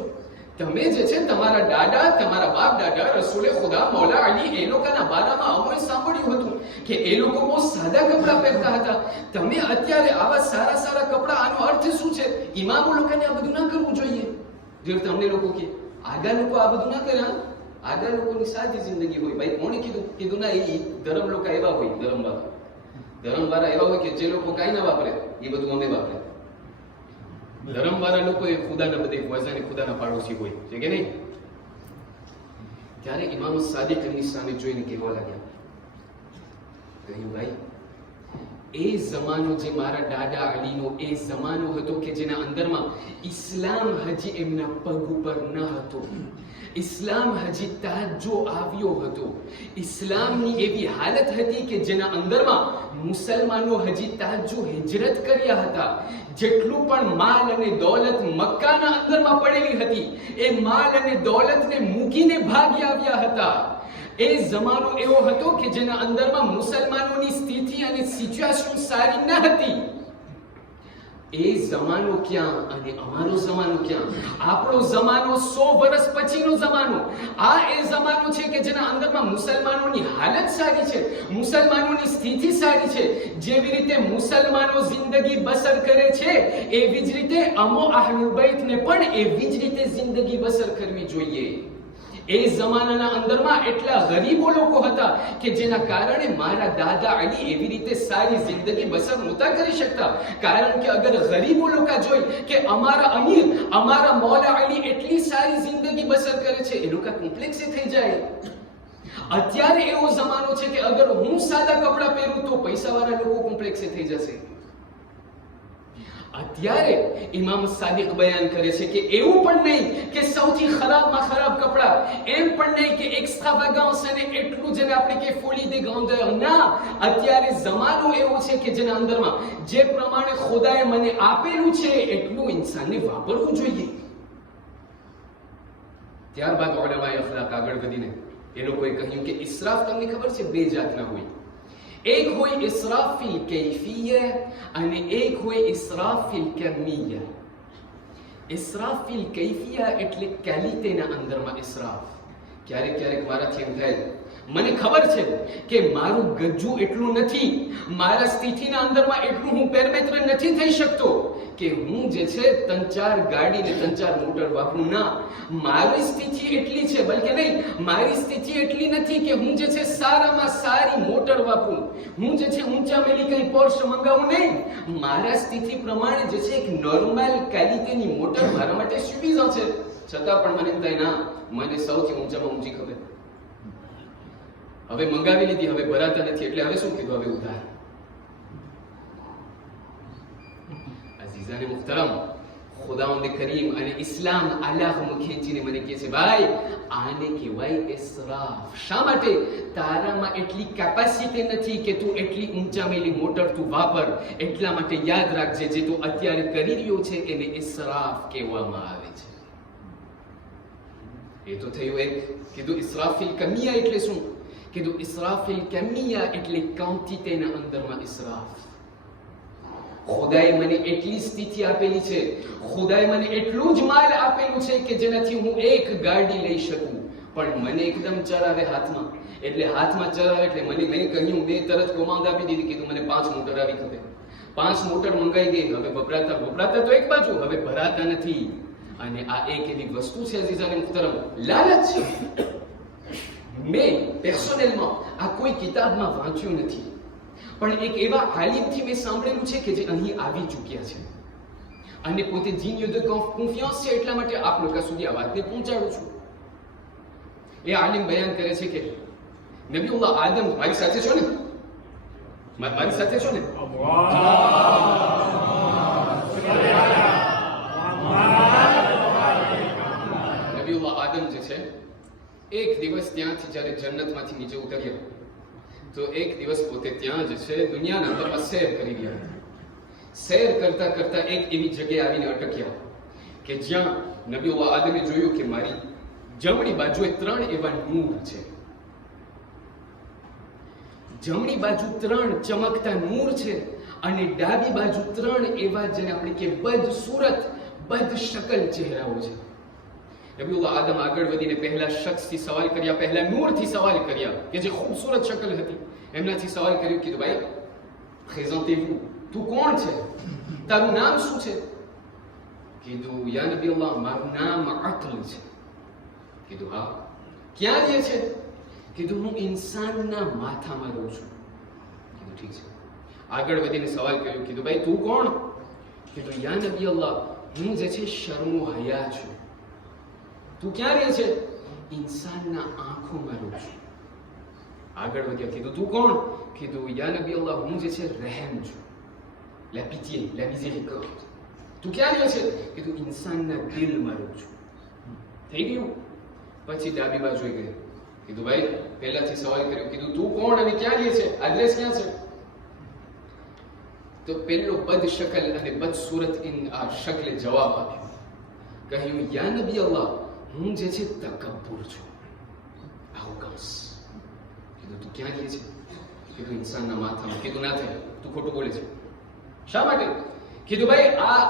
તમે જે છે તમારા દાદા, તમારા બાપ દાદા રસૂલે ખુદા મૌલા અલી એ લોકોના બારામાં અમોએ સાંભળ્યું હતું કે એ લોકો બહુ સાદા કપડા પહેરતા હતા. તમે અત્યારે આવા સારા સારા કપડા, આનો અર્થ શું છે? ઇમામો લોકોને આ બધું ના કરવું જોઈએ. જે તમને લોકો કે આગા લોકો આ બધું ના કરે. આગા લોકોની સાદી જિંદગી હોય. ભાઈ કોણે કીધું? કીધું ના, એ ધર્મ લોકો એવા હોય. ધર્મવાળા એવા હોય કે જે લોકો કાંઈ ના વાપરે એ બધું અમે વાપરે. ધર્મવાળા લોકો એ ખુદાના બધે વજાને ખુદાના પાડોશી હોય છે કે નહીં? ત્યારે ઇમામ સાદિક એમની સામે જોઈને કહેવા લાગ્યા, કહ્યું, ભાઈ, એ જમાનો જે મારા દાદા અલીનો એ જમાનો હતો કે જેના અંદરમાં ઇસ્લામ હજી એમના પગ ઉપર ન હતો. ઇસ્લામ હજી તાજો આવ્યો હતો. ઇસ્લામની એવી હાલત હતી કે જેના અંદરમાં મુસલમાનો હજી તાજો હિજરત કર્યા હતા. જેટલું પણ માલ અને દોલત મક્કાના અંદરમાં પડેલી હતી એ માલ અને દોલતને મૂકીને ભાગી આવ્યા હતા. એ જમાનો એવો હતો કે જેના અંદરમાં મુસલમાનોની સ્થિતિ અને સિચ્યુએશન સારી ન હતી. એ જમાનો ક્યાં અને અમારો જમાનો ક્યાં? આપણો જમાનો 100 વર્ષ પછીનો જમાનો. આ એ જમાનો છે કે જેના અંદરમાં મુસલમાનોની હાલત સારી છે, મુસલમાનોની સ્થિતિ સારી છે. જેવી રીતે મુસલમાનો જિંદગી બસર કરે છે એવી જ રીતે અમો અહલુલ બૈતને પણ એવી જ રીતે જિંદગી બસર કરવી જોઈએ. એ જમાનાના અંદરમાં એટલા ગરીબો લોકો હતા કે જેના કારણે મારા દાદા અલી એવી રીતે સારી જિંદગી બસર નહોતા કરી શકતા. કારણ કે અગર ગરીબો લોકો જોઈ કે અમારા અમીર, અમારા મૌલા અલી એટલી સારી જિંદગી બસર કરે છે, એ લોકો કોમ્પ્લેક્સ થઈ જાય. અત્યારે એવો જમાનો છે કે અગર હું સાદા કપડા પહેરું તો પૈસાવાળા લોકો કોમ્પ્લેક્સ થઈ જશે. અત્યારે ઇમામ સાદિક બયાન કરે છે કે એવું પણ નહીં કે સૌથી ખરાબમાં ખરાબ કપડા, એમ પણ નહીં કે એક્સ્ટ્રાવાગાન્સ અને એટલું જેને આપણે કે ફોલી દે ગાઉન્ડર. ના, અત્યારે જમાનો એવો છે કે જેના અંદરમાં જે પ્રમાણે ખુદાએ મને આપેલું છે એટલું ઇન્સાનને વાપરવું જોઈએ. ત્યારબાદ ઉલમાએ અખલાક આગળ વધીને એ લોકોએ કહ્યું કે ઇસરાફ તમને ખબર છે 2 જાતના હોય. એક હોય ઇસરાફ ફિલ કૈફિય્યા અને એક હોય ઇસરાફ ફિલ કમિય્યા. ઇસરાફ ફિલ કૈફિય્યા એટલે ક્વોલિટીના અંદરમાં ઇસરાફ. ક્યારેક મારાથી એમ થાય, મને ખબર છે કે મારું ગજ્જુ એટલું નથી, મારા સ્થિતિના અંદરમાં એટલું હું પેરમેત્ર નથી થઈ શકતો કે હું જે છે 3-4 ગાડી ને 3-4 મોટર વાપરું. ના, મારી સ્થિતિ એટલી છે, બલકે નહીં, મારી સ્થિતિ એટલી નથી કે હું જે છે સારામાં સારી મોટર વાપરું. હું જે છે ઊંચા મેલી કઈ પોર્શ મંગાવું નહીં. મારા સ્થિતિ પ્રમાણે જે છે એક નોર્મલ ક્વોલિટીની મોટર મારા માટે સુવિધા છે. છતાં પણ મને એમ થાય, ના, મને સૌથી ઊંચામાં ઊંચી ખબર. હવે મંગાવી લીધી, હવે ભરાતા નથી, એટલે હવે શું કીધું? હવે ઉધાર. અઝીઝાને મુહતરમ, ખુદાવંદ કરીમ અને ઇસ્લામ અલ્લાહ ખેંચીને મને કહે છે, ભાઈ, આને કહેવાય ઇસરાફ. શા માટે? તારામાં એટલી કેપેસિટી નથી કે તું એટલી ઊંચા મેલી મોટર તું વાપર. એટલા માટે યાદ રાખજે, જે તું અત્યારે કરી રહ્યો છે એને ઇસરાફ કહેવામાં આવે છે. એ તો થયું એક. કીધું ઇસરાફ ફિલ કમિયા એટલે શું? કીધું ઇસરાફ ફિલ કમિયા એટલે ક્વોન્ટિટીના અંદરમાં ઇસરાફ. ખુદાએ મને એટલી સ્થિતિ આપેલી છે, ખુદાએ મને એટલું જ માલ આપેલું છે કે જેનાથી હું એક ગાડી લઈ શકું. પણ મને એકદમ ચરાવે હાથમાં, એટલે હાથમાં ચરાવે એટલે મને નહીં કહ્યું, મેં તરત કોમાન્ડ આપી દીધી, કીધું મને 5 મોટર આવી ખપે. 5 મોટર મંગાઈ ગઈ. હવે વપરાતા તો એક બાજુ, હવે ભરાતા નથી. અને આ એક એવી વસ્તુ છે અઝીઝાને મુહતરમ, લાલચ. મેં પર્સનલમાં આ કોઈ કિતાબમાં વાંચ્યું નથી, પણ એક એવા આલિમથી મેં સાંભળેલું છે કે જે અહીં આવી ચૂક્યા છે અને પોતે જીનિયો de confiance છે, એટલા માટે આપ લોકો સુધી આ વાતને પહોંચાડું છું. એ આલિમ બયાન કરે છે કે નબીઉલ્લાહ આદમ, મારી સાથે છો ને, મારી સાથે છો ને? નબીઉલ્લાહ આદમ જે છે, એક દિવસ ત્યાંથી જ્યારે જન્નતમાંથી નીચે ઉતર્યા તો એક દિવસ પોતે ત્યાં જ છે દુનિયાના અંદરમાં સૈર કરી રહ્યા હતા. સૈર કરતા કરતા એક એવી જગ્યાએ આવીને અટક્યા કે જ્યાં નબીઉલ્લાહ આદમે જોયું કે મારી જમણી બાજુએ 3 એવા નૂર છે. જમણી બાજુ 3 ચમકતા નૂર છે અને ડાબી બાજુ 3 એવા જેને આપણે કે બદ સુરત, બદ શકલ ચહેરાઓ છે. નબીઉલ્લાહ આદમ આગળ વધીને પહેલા શખ્સથી સવાલ કર્યા, પહેલા નૂરથી સવાલ કર્યા કે જે ખૂબસૂરત શકલ હતી. એમનાથી સવાલ કર્યું, કીધું ભાઈ présentez-vous, તું કોણ છે, તારું નામ શું છે? કીધું યા નબીઉલ્લાહ, મારું નામ અક્લ છે. કીધું હા, ક્યાં રહે છે? કીધું હું ઇન્સાનના માથામાં રહું છું. કીધું ઠીક છે. આગળ વધીને સવાલ કર્યો, કીધું ભાઈ તું કોણ? કીધું યા નબીઉલ્લાહ, હું જે છે શર્મો હયા છું. તું ક્યાં રહે છે? ઇન્સાનના આંખોમાં રહું છું. આગળ વધ્યા, કીધું તું કોણ? કીધું યા નબીઉલ્લાહ, હું જે છે રહેમ છું, la pitié, la miséricorde. તું ક્યાં રહે છે? કીધું ઇન્સાનના દિલમાં રહું છું. થઈ ગયું. પછી ડાબી બાજુએ ગયો, કીધું ભાઈ પહેલાથી સવાલ કર્યો, કીધું તું કોણ અને ક્યાં રહે છે, એડ્રેસ ક્યાં છે? તો પેલો બદ શકલ અને બદ સુરત આ શકલે જવાબ આપ્યો, કહ્યું યા નબીઉલ્લાહ, હું જે છે તકબ્બુર છું, arrogance. કીધું તું ક્યાં રહે છે? કીધું ઇન્સાનના માથામાં. કીધું ના થાય, તું ખોટું બોલે છે. શા માટે? કીધું ભાઈ આ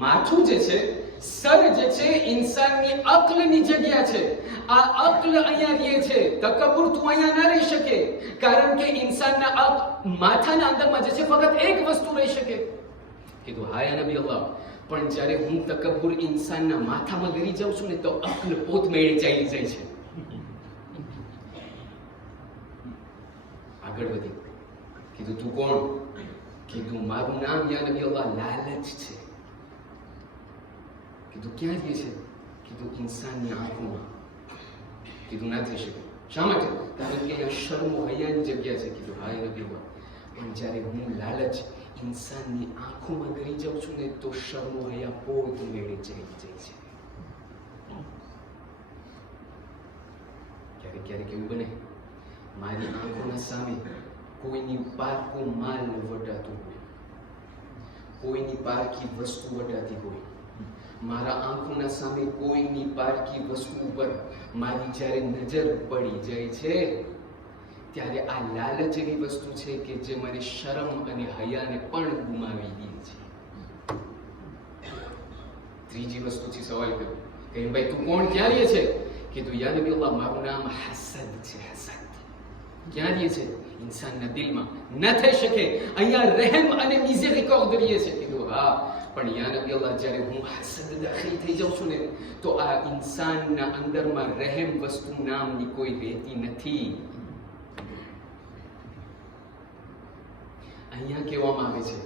માથું જે છે, સર જે છે ઇન્સાનની અક્લની જગ્યા છે. આ અક્લ અહીંયા રહે છે, તકબ્બુર તું અહીંયા ના રહી શકે, કારણ કે ઇન્સાનના માથાના અંદરમાં જે છે ફક્ત એક વસ્તુ રહી શકે. કીધું હા યા નબીઉલ્લાહ, પણ જ્યારે હું તકબ્બુર ઇન્સાનના માથામાં ગરી જાઉં છું ને તો અક્લ પોત મેળે ચાલી જાય છે. આગળ વધી, કીધું તું કોણ? કીધું મારું નામ યા નબીઉલ્લાહ લાલચ છે. કીધું ક્યાં રહે છે? કીધું ઇન્સાનની આંખોમાં. કીધું ના થઈ શકે. શા માટે? કારણ કે અહીંયા શર્મો હયાની જગ્યા છે. કીધું હા યા નબીઉલ્લાહ, પણ જ્યારે હું લાલચ ઇન્સાનની આંખોમાં ગરી જાઉં છું ને તો શર્મો હયા પોત મેળે ચાલી જાય છે. ક્યારેક ક્યારેક એવું બને મારી આંખોના સામે કોઈની પારકું માલ વટાતું હોય, કોઈની પારકી વસ્તુ વટાતી હોય. મારા આંખોના સામે કોઈની પારકી વસ્તુ ઉપર મારી જ્યારે નજર પડી જાય છે ત્યારે આ લાલચ એવી વસ્તુ છે કે જે મને શરમ અને હયાને પણ ગુમાવી દે છે. ત્રીજી વસ્તુથી સવાલ કર્યો કે ભાઈ તું કોણ, ક્યાં રહે છે? કીધું યા નબીઉલ્લાહ, મારું નામ હસદ છે. હસદ ક્યાં રહે છે? ઇન્સાનના દિલમાં. ન થઈ શકે, અહીંયા રહેમ અને મિઝેરિકોર્ડ રહે છે. કીધું હા, પણ યા નબીઉલ્લાહ જ્યારે હું હસદ દાખલ થઈ જાઉં છું ને તો આ ઇન્સાનના અંદરમાં રહેમ વસ્તુ નામની કોઈ રહેતી નથી. અહીંયા કહેવામાં આવે છે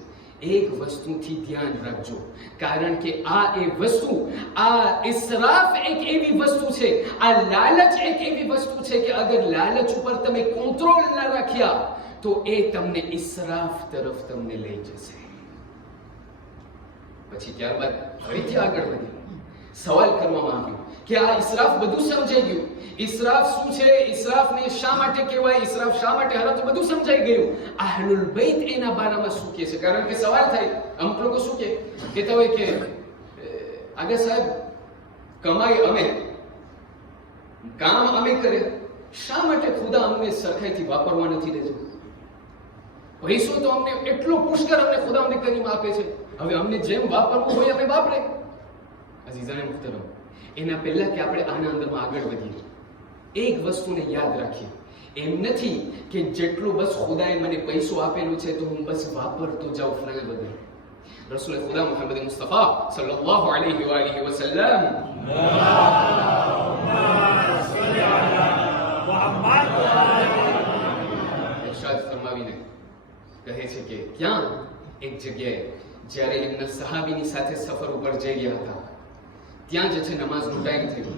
એક વસ્તુથી ધ્યાન રાખજો, કારણ કે આ એ વસ્તુ, આ ઇસરાફ એક એવી વસ્તુ છે, આ લાલચ એક એવી વસ્તુ છે કે અગર લાલચ ઉપર તમે કંટ્રોલ ન રાખ્યા તો એ તમને ઇસરાફ તરફ તમને લઈ જશે. પછી ત્યારબાદ ફરીથી આગળ વધી સવાલ કરવામાં આવ્યો કે આ ઇસરાફ બધું સમજાઈ ગયું. ઇસરાફ શું છે, ઇસરાફને શા માટે કહેવાય, ઇસરાફ શા માટે હરામ, તો બધું સમજાઈ ગયું. અહલુલ બૈત એના બારામાં શું કહે છે? કારણ કે સવાલ થાય, અમુક લોકો શું કહેતા હોય કે આગળ સાહેબ કમાઈ અમે, કામ અમે કરે, શા માટે ખુદા અમને સરખાઈથી વાપરવા નથી દેજો? પૈસો તો અમને એટલો પુષ્કળ અમને ખુદા અમને કરીને આપે છે, હવે અમને જેમ વાપરવું હોય અમે વાપરે. અઝીઝાને મુહતરમ, એના પહેલા કે આપણે આના અંદરમાં આગળ વધીએ એક વસ્તુને યાદ રાખીએ. એમ નથી કે જેટલું બસ ખુદાએ મને પૈસો આપેલું છે તો હું બસ વાપરતો જાઉં ફ્રેન્ડ વગર. रसूल खुदा मोहम्मद मुस्तफ़ा सल्लल्लाहु अलैहि वसल्लम इरशाद फरमाવીને કહે છે કે ક્યાં એક જગ્યાએ જ્યારે એમના સહાબીની સાથે સફર ઉપર જઈ ગયા હતા ત્યાં જે છે નમાઝનો ટાઈમ થયો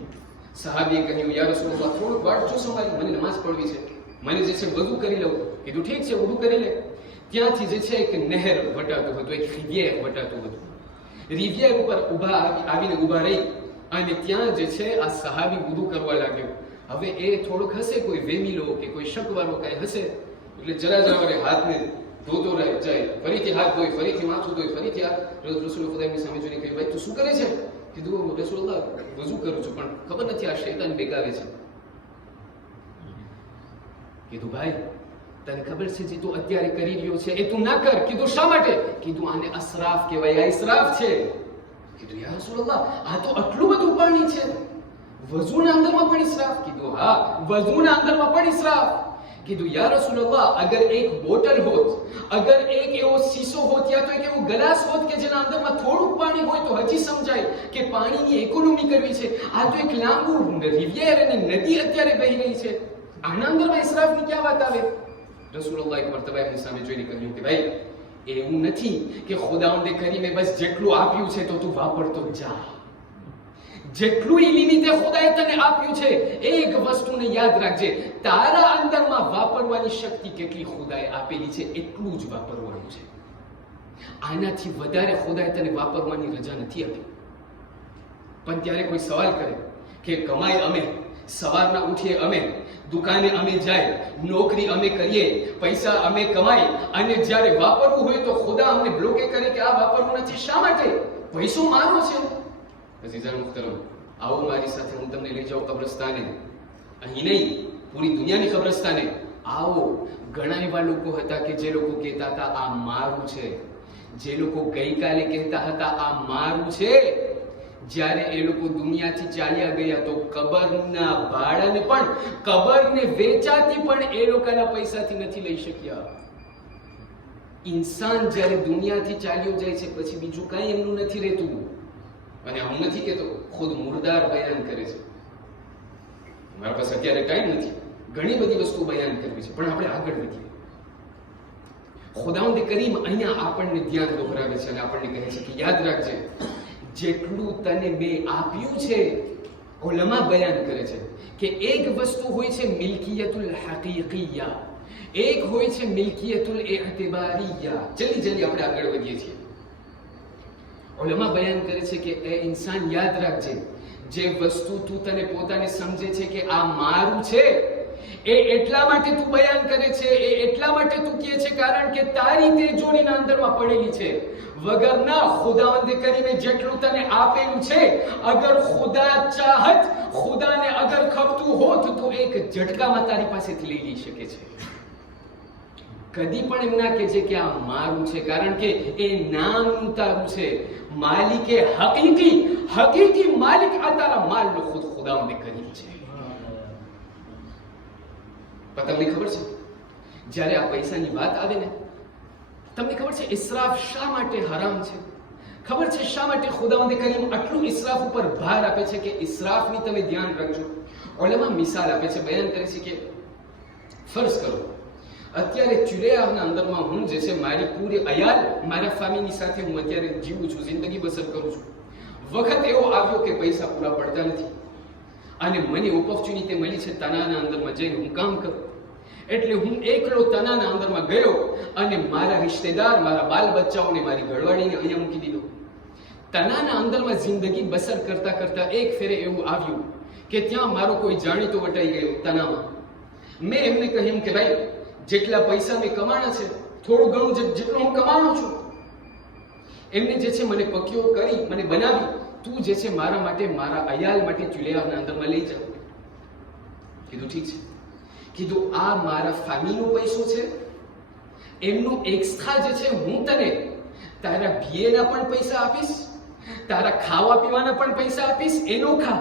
સહાબીએ કહ્યું યા રસૂલલ્લાહ થોડુંક વાટ જોશો મારી મને નમાઝ પઢવી છે મને જે છે વضو કરી લઉં કીધું ઠીક છે વضو કરી લે ત્યાંથી જે છે એક નહેર વટાતું હતું એક રિવિયર વટાતું હતું રિવિયર ઉપર આવીને ઊભા રહી અને ત્યાં જે છે આ સહાબી વضو કરવા લાગ્યો હવે એ થોડુંક હશે કોઈ વેમીલો કે કોઈ શકવાળો કાંઈ હશે એટલે જરા વડે હાથને ધોતો રહે જાય ફરીથી હાથ ધોઈ ફરીથી માથું ધોઈ ફરીથી આ રસૂલ ખુદાની સામે જોઈને કહ્યું ભાઈ તું શું કરે છે કીધું રસૂલલ્લાહ વضو કરું છું પણ ખબર નથી આ શૈતાન બેગાવે છે કીધું ભાઈ તને ખબર છે જે તું અત્યારે કરી રહ્યો છે એ તું ના કર કીધું શા માટે કીધું આને અસરાફ કહેવાય આ ઇસરાફ છે કીધું યા રસૂલલ્લાહ આ તો આટલું બધું પાણી છે વઝુના અંદરમાં પણ ઇસરાફ કીધું હા વઝુના અંદરમાં પણ ઇસરાફ કીધું યા રસૂલલ્લાહ અગર એક બોટલ હોત અગર એક એવો શીશો હોત યા તો એક એવો ગ્લાસ હોત કે જેના અંદરમાં થોડું પાણી હોય તો હજી સમજાય કે પાણીની ઇકોનોમી કરવી છે આ તો એક લાંબુ રિવિયર અને નદી અત્યારે વહી રહી છે આના અંદરમાં ઇસરાફની ક્યાં વાત આવે રસૂલુલ્લાહ એક મરતબા એમની સામે જોઈને કહ્યું કે ભાઈ એવું નથી કે ખુદાવંદે કરીમે બસ જેટલું આપ્યું છે તો તું વાપરતો જા જેટલું ઇલ્મીતે ખુદાએ તને આપ્યું છે એક વસ્તુને યાદ રાખજે તારા અંદરમાં વાપરવાની શક્તિ કેટલી ખુદાએ આપેલી છે એટલું જ વાપરવાનું છે આનાથી વધારે ખુદાએ તને વાપરવાની રજા નથી આપી પણ ત્યારે કોઈ સવાલ કરે કે કમાઈ અમે સવારના ઉઠીએ અમે દુકાને અમે જાય નોકરી અમે કરીએ પૈસા અમે કમાઈ અને જ્યારે વાપરવું હોય તો ખુદા અમને બ્લોકે કરે કે આ વાપરવું નથી શા માટે પૈસો મારો છે અઝીઝાન મુહતરમ આવો મારી સાથે હું તમને લઈ જાઉં કબ્રસ્તાને અહીં નહીં પૂરી દુનિયાની કબ્રસ્તાને આવો ઘણા એવા લોકો હતા કે જે લોકો કહેતા હતા આ મારું છે જે લોકો ગઈકાલે કહેતા હતા આ મારું છે જ્યારે એ લોકો દુનિયાથી ચાલ્યા ગયા તો કબરના ભાડાને પણ કબરને વેચાતી પણ એ લોકોના પૈસાથી નથી લઈ શક્યા ઇન્સાન જ્યારે દુનિયાથી ચાલ્યો જાય છે પછી બીજું કાંઈ એમનું નથી રહેતું અને હું નથી કહેતો ખુદ મુર્દાર બયાન કરે છે મારા પાસે અત્યારે ટાઈમ નથી ઘણી બધી વસ્તુ બયાન કરવી છે પણ આપણે આગળ વધીએ ખુદાવંદ કરીમ અહીંયા આપણને ધ્યાન દોહરાવે છે અને આપણને કહે છે કે યાદ રાખજે જેટલું તને મેં આપ્યું છે ઉલમા બયાન કરે છે કે એક વસ્તુ હોય છે મિલ્કિયતુલ હકીકિયા એક હોય છે મિલ્કિયતુલ ઇઅતિબારિયા જલ્દી આપણે આગળ વધીએ છીએ ઉલમા બયાન કરે છે કે એ ઇન્સાન યાદ રાખજે જે વસ્તુ તું તને પોતાને સમજે છે કે આ મારું છે એ એટલા માટે તું બયાન કરે છે એ એટલા માટે તું કહે છે કારણ કે તારી તેજોરીના અંદરમાં પડેલી છે વગરના ખુદાવંદે કરીને જેટલું તને આપેલું છે અગર ખુદા ચાહત ખુદાને અગર ખપતું હોત તો એક ઝટકામાં તારી પાસેથી લઈ લઈ શકે છે કદી પણ એમ ના કહેજે કે આ મારું છે કારણ કે એ નામનું તારું છે માલિકે હકીકી માલિક આ તારા માલનો ખુદ ખુદાવંદે કરી છે પણ તમને ખબર છે જ્યારે આ પૈસાની વાત આવે ને તમને ખબર છે ઇસરાફ શા માટે હરામ છે ખબર છે શા માટે ખુદાવંદે કરીમ આટલું ઇસરાફ ઉપર ભાર આપે છે કે ઇસરાફની તમે ધ્યાન રાખજો ઉલમા મિસાલ આપે છે બયાન કરે છે કે ફર્ઝ કરો અત્યારે ચુલેઆના અંદરમાં હું જે છે મારી પૂરી અયાલ મારા ફેમિલી સાથે હું અત્યારે જીવું છું જિંદગી બસર કરું છું વખત એવો આવ્યો કે પૈસા પૂરા પડતા નથી અને મને ઓપોર્ચ્યુનિટી મળી છે તનાના અંદરમાં જઈને હું કામ કરું એટલે હું એકલો તનાના અંદરમાં ગયો અને મારા રિશ્તેદાર મારા બાલ બચ્ચાઓને મારી ઘરવાળીને અહીંયા મૂકી દીધો તનાના અંદરમાં જિંદગી બસર કરતા કરતા એક ફેરે એવું આવ્યું કે ત્યાં મારો કોઈ જાણીતો વટાઈ ગયો તનામાં મેં એમને કહ્યું કે ભાઈ જેટલા પૈસા મેં કમાણા છે થોડું ઘણું જેટલું હું કમાણો છું એમને જે છે મને પક્યો કરી મને બનાવી તું જે છે મારા માટે મારા અયાલ માટે ચુલેઆના અંદરમાં લઈ જાવ કીધું ઠીક છે કીધું આ મારા ફેમિલીનો પૈસો છે એમનું એક્સ્ટ્રા જે છે હું તને તારા બીએના પણ પૈસા આપીશ તારા ખાવા પીવાના પણ પૈસા આપીશ એનો ખા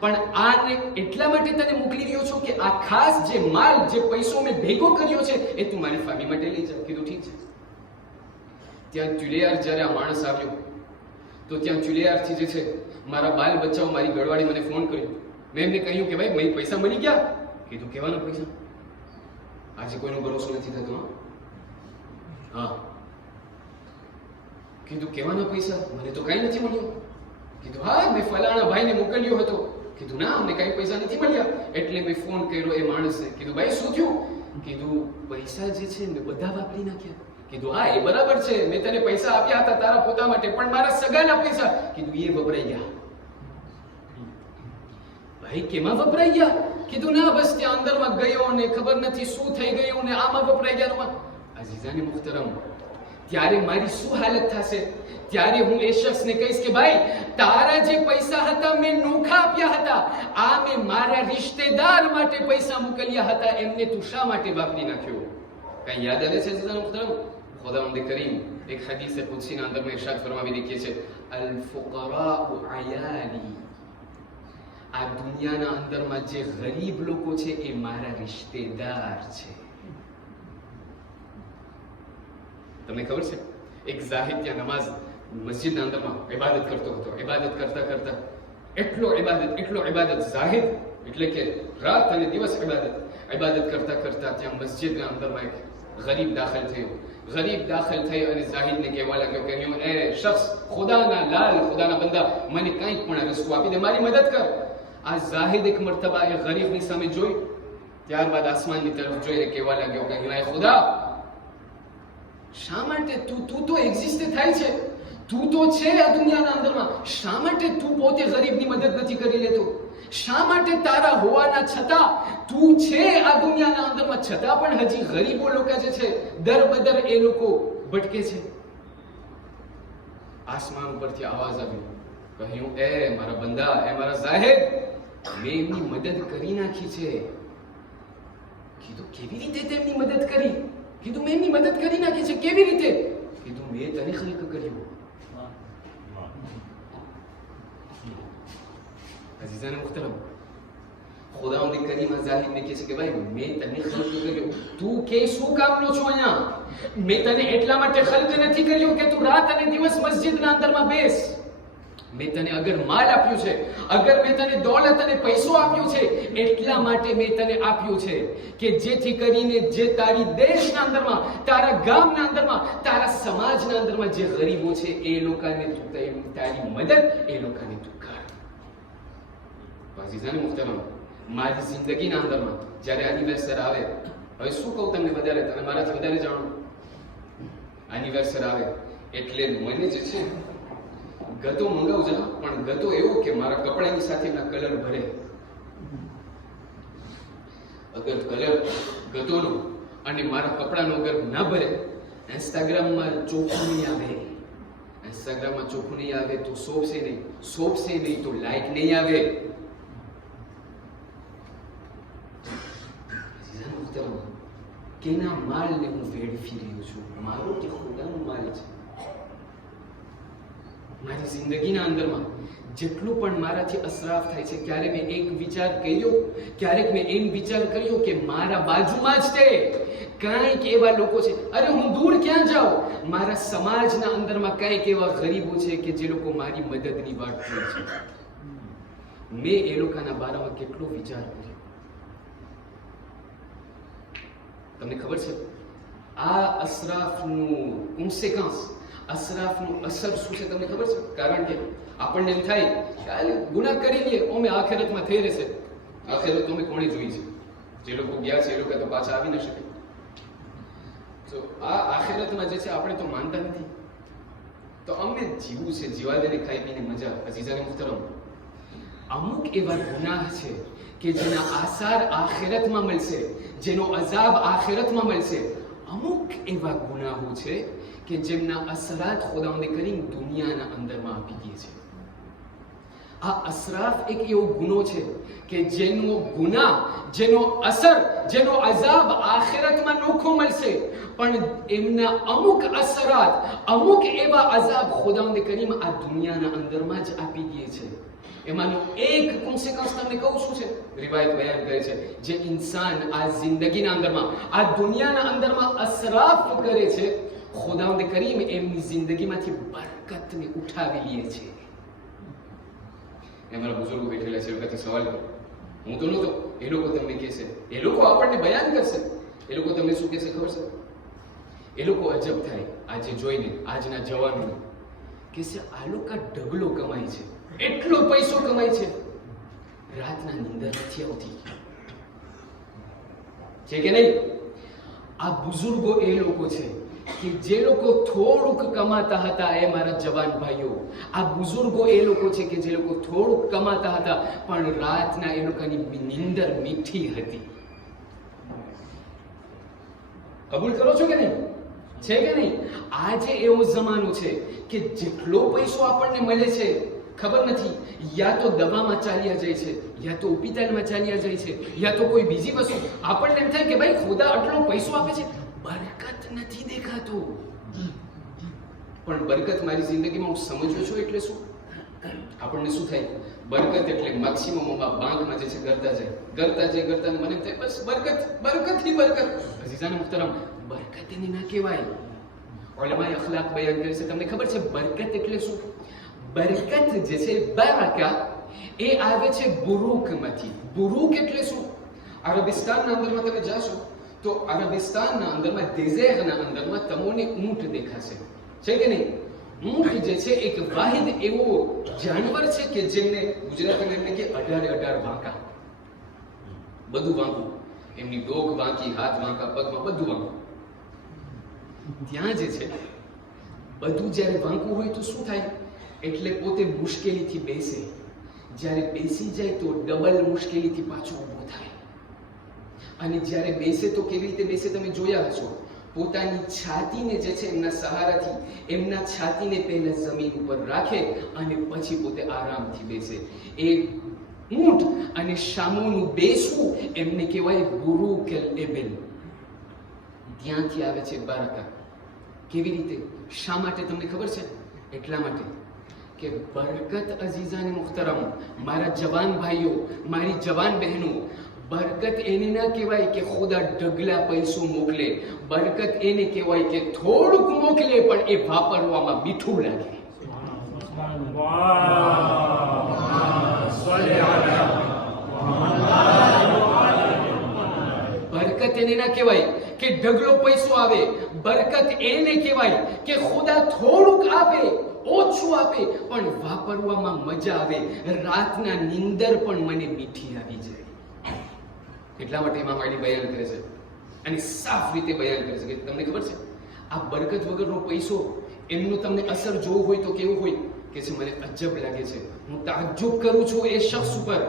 પણ આને એટલા માટે તને મોકલી રહ્યો છું કે આ ખાસ જે માલ જે પૈસો મેં ભેગો કર્યો છે એ તું મારી ફેમિલી માટે લઈ જા કીધું ઠીક છે ત્યાં ચુલિયાર જ્યારે આ માણસ આવ્યો તો ત્યાં ચુલિયારથી જે છે મારા બાલ બચ્ચાઓ મારી ગળવાડી મને ફોન કર્યો. મેં એમને કહ્યું કે ભાઈ મેં પૈસા મળી ગયા. કીધું કેવાના પૈસા? આજે કોઈનો ભરોસો નથી થતો. હા કીધું કેવાના પૈસા? મને તો કઈ નથી મળ્યું. કીધું હા મેં ફલાણા ભાઈને મોકલ્યો હતો. કીધું ના અમને કઈ પૈસા નથી મળ્યા. એટલે મેં ફોન કર્યો એ માણસને. કીધું ભાઈ શું થયું? કીધું પૈસા જે છે મેં બધા વાપરી નાખ્યા. કીધું હા એ બરાબર છે, મેં તને પૈસા આપ્યા હતા તારા પોતા માટે, પણ મારા સગાના પૈસા કીધું એ વપરાઈ ગયા. ભાઈ કેમાં વપરાઈ ગયા? કીધું ના બસ ત્યાં અંદરમાં ગયો ને ખબર નથી શું થઈ ગયું ને આમાં વપરાઈ ગયા. અઝીઝાને મુહતરમ, ત્યારે મારી શું હાલત થશે? ત્યારે હું એ શખ્સને કહીશ કે ભાઈ તારા જે પૈસા હતા મેં નોખા આપ્યા હતા, આ મેં મારા રિશ્તેદાર માટે પૈસા મોકલ્યા હતા, એમને તું શા માટે વાપરી નાખ્યો? કઈ યાદ આવે છે અઝીઝાને મુહતરમ? ખુદાવંદ કરીમ એક હદીસ કુદસીના અંદરમાં ઇરશાદ ફરમાવી દેખીએ છે, અલ ફુકરાઉ અયાલી, આ દુનિયાના અંદરમાં જે ગરીબ લોકો છે એ મારા રિશ્તેદાર છે. તમને ખબર છે એક ઝાહિદ ત્યાં નમાઝ મસ્જિદના અંદરમાં ઇબાદત કરતો હતો. ઇબાદત કરતા કરતા એટલો ઇબાદત ઝાહિદ એટલે કે રાત અને દિવસ ઇબાદત કરતા કરતા ત્યાં મસ્જિદના અંદરમાં એક ગરીબ દાખલ થયો. ગરીબ દાખલ થઈ અને ઝાહિદને કહેવા લાગ્યો કે હું એ શખ્સ ખુદાના લાલ, ખુદાના બંદા, મને કંઈક પણ રસ્તો આપી દે, મારી મદદ કર. આ ઝાહિદ એક મર્તબા એ ગરીબની સામે જોઈ, ત્યારબાદ આસમાનની તરફ જોઈને કહેવા લાગ્યો કે હે ખુદા, શા માટે તું તો એક્ઝિસ્ટ થાય છે, તું તો છે આ દુનિયાના અંદરમાં, શા માટે તું પોતે ગરીબની મદદ નથી કરી લેતો? શા માટે તારા હોવાના છતાં તું છે આ દુનિયાના અંદરમાં છતાં પણ હજી ગરીબો લોકો જે છે દર બદર એ લોકો ભટકે છે? આસમાન ઉપરથી આવાજ આવ્યો, કહ્યું એ મારા બંદા, એ મારા ઝાહિદ, મેં એમની મદદ કરી નાખી છે. કીધું કેવી રીતે તેમની મદદ કરી? કીધું મેં એમની મદદ કરી નાખી છે. કેવી રીતે? કીધું મેં તને ખલક કર્યો. અઝીઝાને મુહતરમ, ખુદાવંદ કરીમ ઝાહિદને કહે છે કે ભાઈ મેં તને ખલક કર્યો, તું કે શું કામનો છો અહીંયા? મેં તને એટલા માટે ખલક નથી કર્યો કે તું રાત અને દિવસ મસ્જિદના અંદરમાં બેસ. મેં તને અગર માલ આપ્યું છે, અગર મેં તને દોલત અને પૈસો આપ્યો છે, એટલા માટે મેં તને આપ્યું છે કે જેથી કરીને જે તારી દેશના અંદરમાં, તારા ગામના અંદરમાં, તારા સમાજના અંદરમાં જે ગરીબો છે એ લોકોને તું તારી મદદ એ લોકોને તું કર. અઝીઝાને મુહતરમ, મારી જિંદગીના અંદરમાં જ્યારે એનિવર્સરી આવે, હવે શું કહું તમને વધારે, તમે મારાથી વધારે જાણો. એનિવર્સરી આવે એટલે મને જે છે ગતો મંગાવજો, પણ ગતો એવો કે મારા કપડાની સાથે એના કલર ભરે. અગર કલર ગતોનો અને મારા કપડાનો અગર ના ભરે, ઇન્સ્ટાગ્રામમાં ચોખ્ખું નહીં આવે, ઇન્સ્ટાગ્રામમાં ચોખ્ખું નહીં આવે તો શોભશે નહીં તો લાઈક નહીં આવે. કેના માલને હું વેડફી રહ્યો છું? મારો કે ખુદાનો માલ છે? મારી જિંદગીના અંદરમાં જેટલું પણ મારાથી અસરાફ થાય છે, ક્યારે મેં એક વિચાર કર્યો, ક્યારેક મેં એમ વિચાર કર્યો કે મારા બાજુમાં જ તે કંઈક એવા લોકો છે, અરે હું દૂર ક્યાં જાઉં, મારા સમાજના અંદરમાં કંઈક એવા ગરીબો છે કે જે લોકો મારી મદદની વાટ જુએ છે. મેં એ લોકોના બારામાં કેટલો વિચાર કર્યો. તમને ખબર છે આ અસરાફનું કોન્સિક્વન્સ, અસરાફનું અસર શું છે તમને ખબર છે? કારણ કે આપણને એમ થાય કે ગુનાહ કરી લઈએ અમે આખિરતમાં થઈ રહેશે. આખિરત તો અમે કોણે જોઈ છે? જે લોકો ગયા છે એ લોકો તો પાછા આવી ન શકે. તો આ આખિરતમાં જે છે આપણે તો માનતા નથી, તો અમને જીવવું છે, જીવા દેને ખાઈ પીને મજા. અઝીઝાને મુહતરમ, અમુક એવા ગુનાહ છે કે જેના આસાર આખિરતમાં મળશે, જેનો અઝાબ આખિરતમાં મળશે. અમુક એવા ગુનાહો છે કે જેમના અસરાત ખુદાવંદ કરીમ દુનિયાના અંદરમાં આપી દે છે. આ અસરાફ એક એવો ગુનો છે કે જેનો ગુનાહ, જેનો અસર, જેનો અઝાબ આખિરતમાં નોખો મળશે, પણ એમના અમુક અસરાત, અમુક એવા અઝાબ ખુદાવંદ કરીમ આ દુનિયાના અંદરમાં જ આપી દે છે. એમાંનો એક કોન્સિક્વન્સ તમને કહું શું છે? રિવાયત બયાન કરે છે, જે ઇન્સાન આ જિંદગીના અંદરમાં, આ દુનિયાના અંદરમાં અસરાફ કરે છે, ખુદાવંદ કરીમ એમની જિંદગીમાંથી બરકતને ઉઠાવી લે છે. એ મારા બુઝુર્ગો બેઠેલા છે, એ વખતે સવાલ કરો, હું તો નહોતો, એ લોકો તમને કહેશે, એ લોકો આપણને બયાન કરશે, એ લોકો તમને શું કહેશે ખબર છે? એ લોકો અજબ થાય આજે જોઈને આજના જવાનોને, કહેશે આ લોકો ઢગલો કમાય છે, એટલો પૈસો કમાય છે, રાતના નીંદર નથી આવતી. છે કે નહીં? આ બુઝુર્ગો એ લોકો છે કે જે લોકો થોડુંક કમાતા હતા, એ મારા જવાન ભાઈઓ, આ બુઝુર્ગો એ લોકો છે કે જે લોકો થોડુંક કમાતા હતા પણ રાતના એ લોકોની નીંદર મીઠી હતી. કબૂલ કરો છો કે નહીં? છે કે નહીં? આજે એવો જમાનો છે કે જેટલો પૈસો આપણને મળે છે ખબર નથી, યા તો દવામાં ચાલ્યા જાય છે, યા તો હોસ્પિટલમાં ચાલ્યા જાય છે, યા તો કોઈ બીજી વસ્તુ. આપણને એમ થાય કે ભાઈ ખુદા આટલો પૈસો આપે છે, બરકત નથી દેખાતો. પણ બરકત મારી જિંદગીમાં હું સમજ્યો છું એટલે શું? આપણને શું થાય? બરકત એટલે મેક્સિમમ બાંકમાં જે છે ગરતા જાય મને એમ થાય બસ બરકત ही બરકત. અઝીઝાન મુહતરમ, બરકત એની ના કહેવાય. ઉલમાએ અખલાક બયાન કરે છે, તમને ખબર છે બરકત એટલે શું? બરકત જે છે બરકા એ આવે છે બુરૂકમાંથી. બુરૂક એટલે શું? અરબિસ્તાનના અંદરમાં તમે જાશો તો અરબિસ્તાનના અંદરમાં દેઝેરના અંદરમાં તમને ઊંટ દેખાશે. છે કે નહીં? ઊંટ જે છે એક વાહિદ એવો જાનવર છે કે જેમને ગુજરાતીમાં એમને કે 18 વાંકા, બધું વાંકું, એમની ડોક વાંકી, હાથ વાંકા, પગમાં બધું વાંકું. ત્યાં જે છે બધું જ્યારે વાંકું હોય તો શું થાય? એટલે પોતે મુશ્કેલીથી બેસે, જ્યારે બેસી જાય તો ડબલ મુશ્કેલીથી પાછો ઊભો થાય. અને જ્યારે બેસે તો કેવી રીતે બેસે તમે જોયા હશો, પોતાની છાતીને જે છે એમના સહારાથી એમના છાતીને પહેલા જમીન ઉપર રાખે અને પછી પોતે આરામથી બેસે. એ ઊંટ અને શામોનું બેસવું એમને કહેવાય બુરૂકલ એબેલ. ત્યાંથી આવે છે બરકત. કેવી રીતે? શા માટે તમને ખબર છે? એટલા માટે કે બરકત અઝીઝાને મુહતરમ, મારા જવાન ભાઈઓ, મારી જવાન બહેનો, બરકત એને ના કહેવાય કે ખુદા ઢગલા પૈસો મોકલે. બરકત એને કહેવાય કે થોડુંક મોકલે પણ એ વાપરવામાં મીઠું લાગે. બરકત એને ના કહેવાય કે ઢગલો પૈસો આવે. બરકત એને કહેવાય કે ખુદા થોડુંક આપે, ઓછું આપે પણ વાપરવામાં મજા આવે. રાતના નીંદર પણ મને મીઠી આવી જાય. એટલા માટે ઇમામ અલી બયાન કરે છે અને સાફ રીતે બયાન કરે છે કે તમને ખબર છે આ બરકત વગરનો પૈસો એમનું તમને અસર જોવું હોય તો કેવું હોય કે છે મને અજબ લાગે છે. હું તાજ્જુબ કરું છું એ શખ્સ ઉપર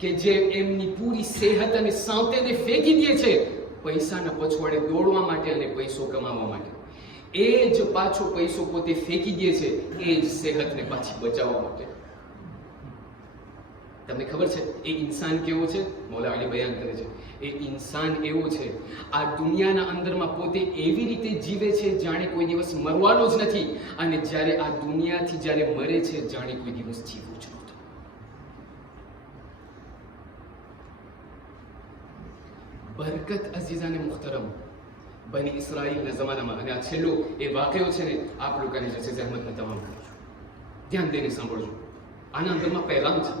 કે જે એમની પૂરી સેહત અને સાંતેને ફેંકી દે છે પૈસાના પછવાડે દોડવા માટે અને પૈસો કમાવા માટે. એ જ પાછો પૈસો પોતે ફેંકી દે છે એ જ સેહતને પાછી બચાવવા માટે. તમને ખબર છે એ ઇન્સાન કેવો છે? મૌલા અલી બયાન કરે છે એ ઇન્સાન એવો છે આ દુનિયાના અંદરમાં પોતે એવી રીતે જીવે છે જાણે કોઈ દિવસ મરવાનો જ નથી, અને જ્યારે આ દુનિયાથી જ્યારે મરે છે જાણે કોઈ દિવસ જીવવું જ નહોતું. બરકત અઝીઝાને મુહતરમ, બની ઇસ્રાઈલના જમાનામાં, અને આ છેલ્લો એ વાક્યો છે ને આપ લોકોને જે છે જહેમતને તમામ કરું છું, ધ્યાન દઈને સાંભળજો. આના અંદરમાં પહેલામ છે.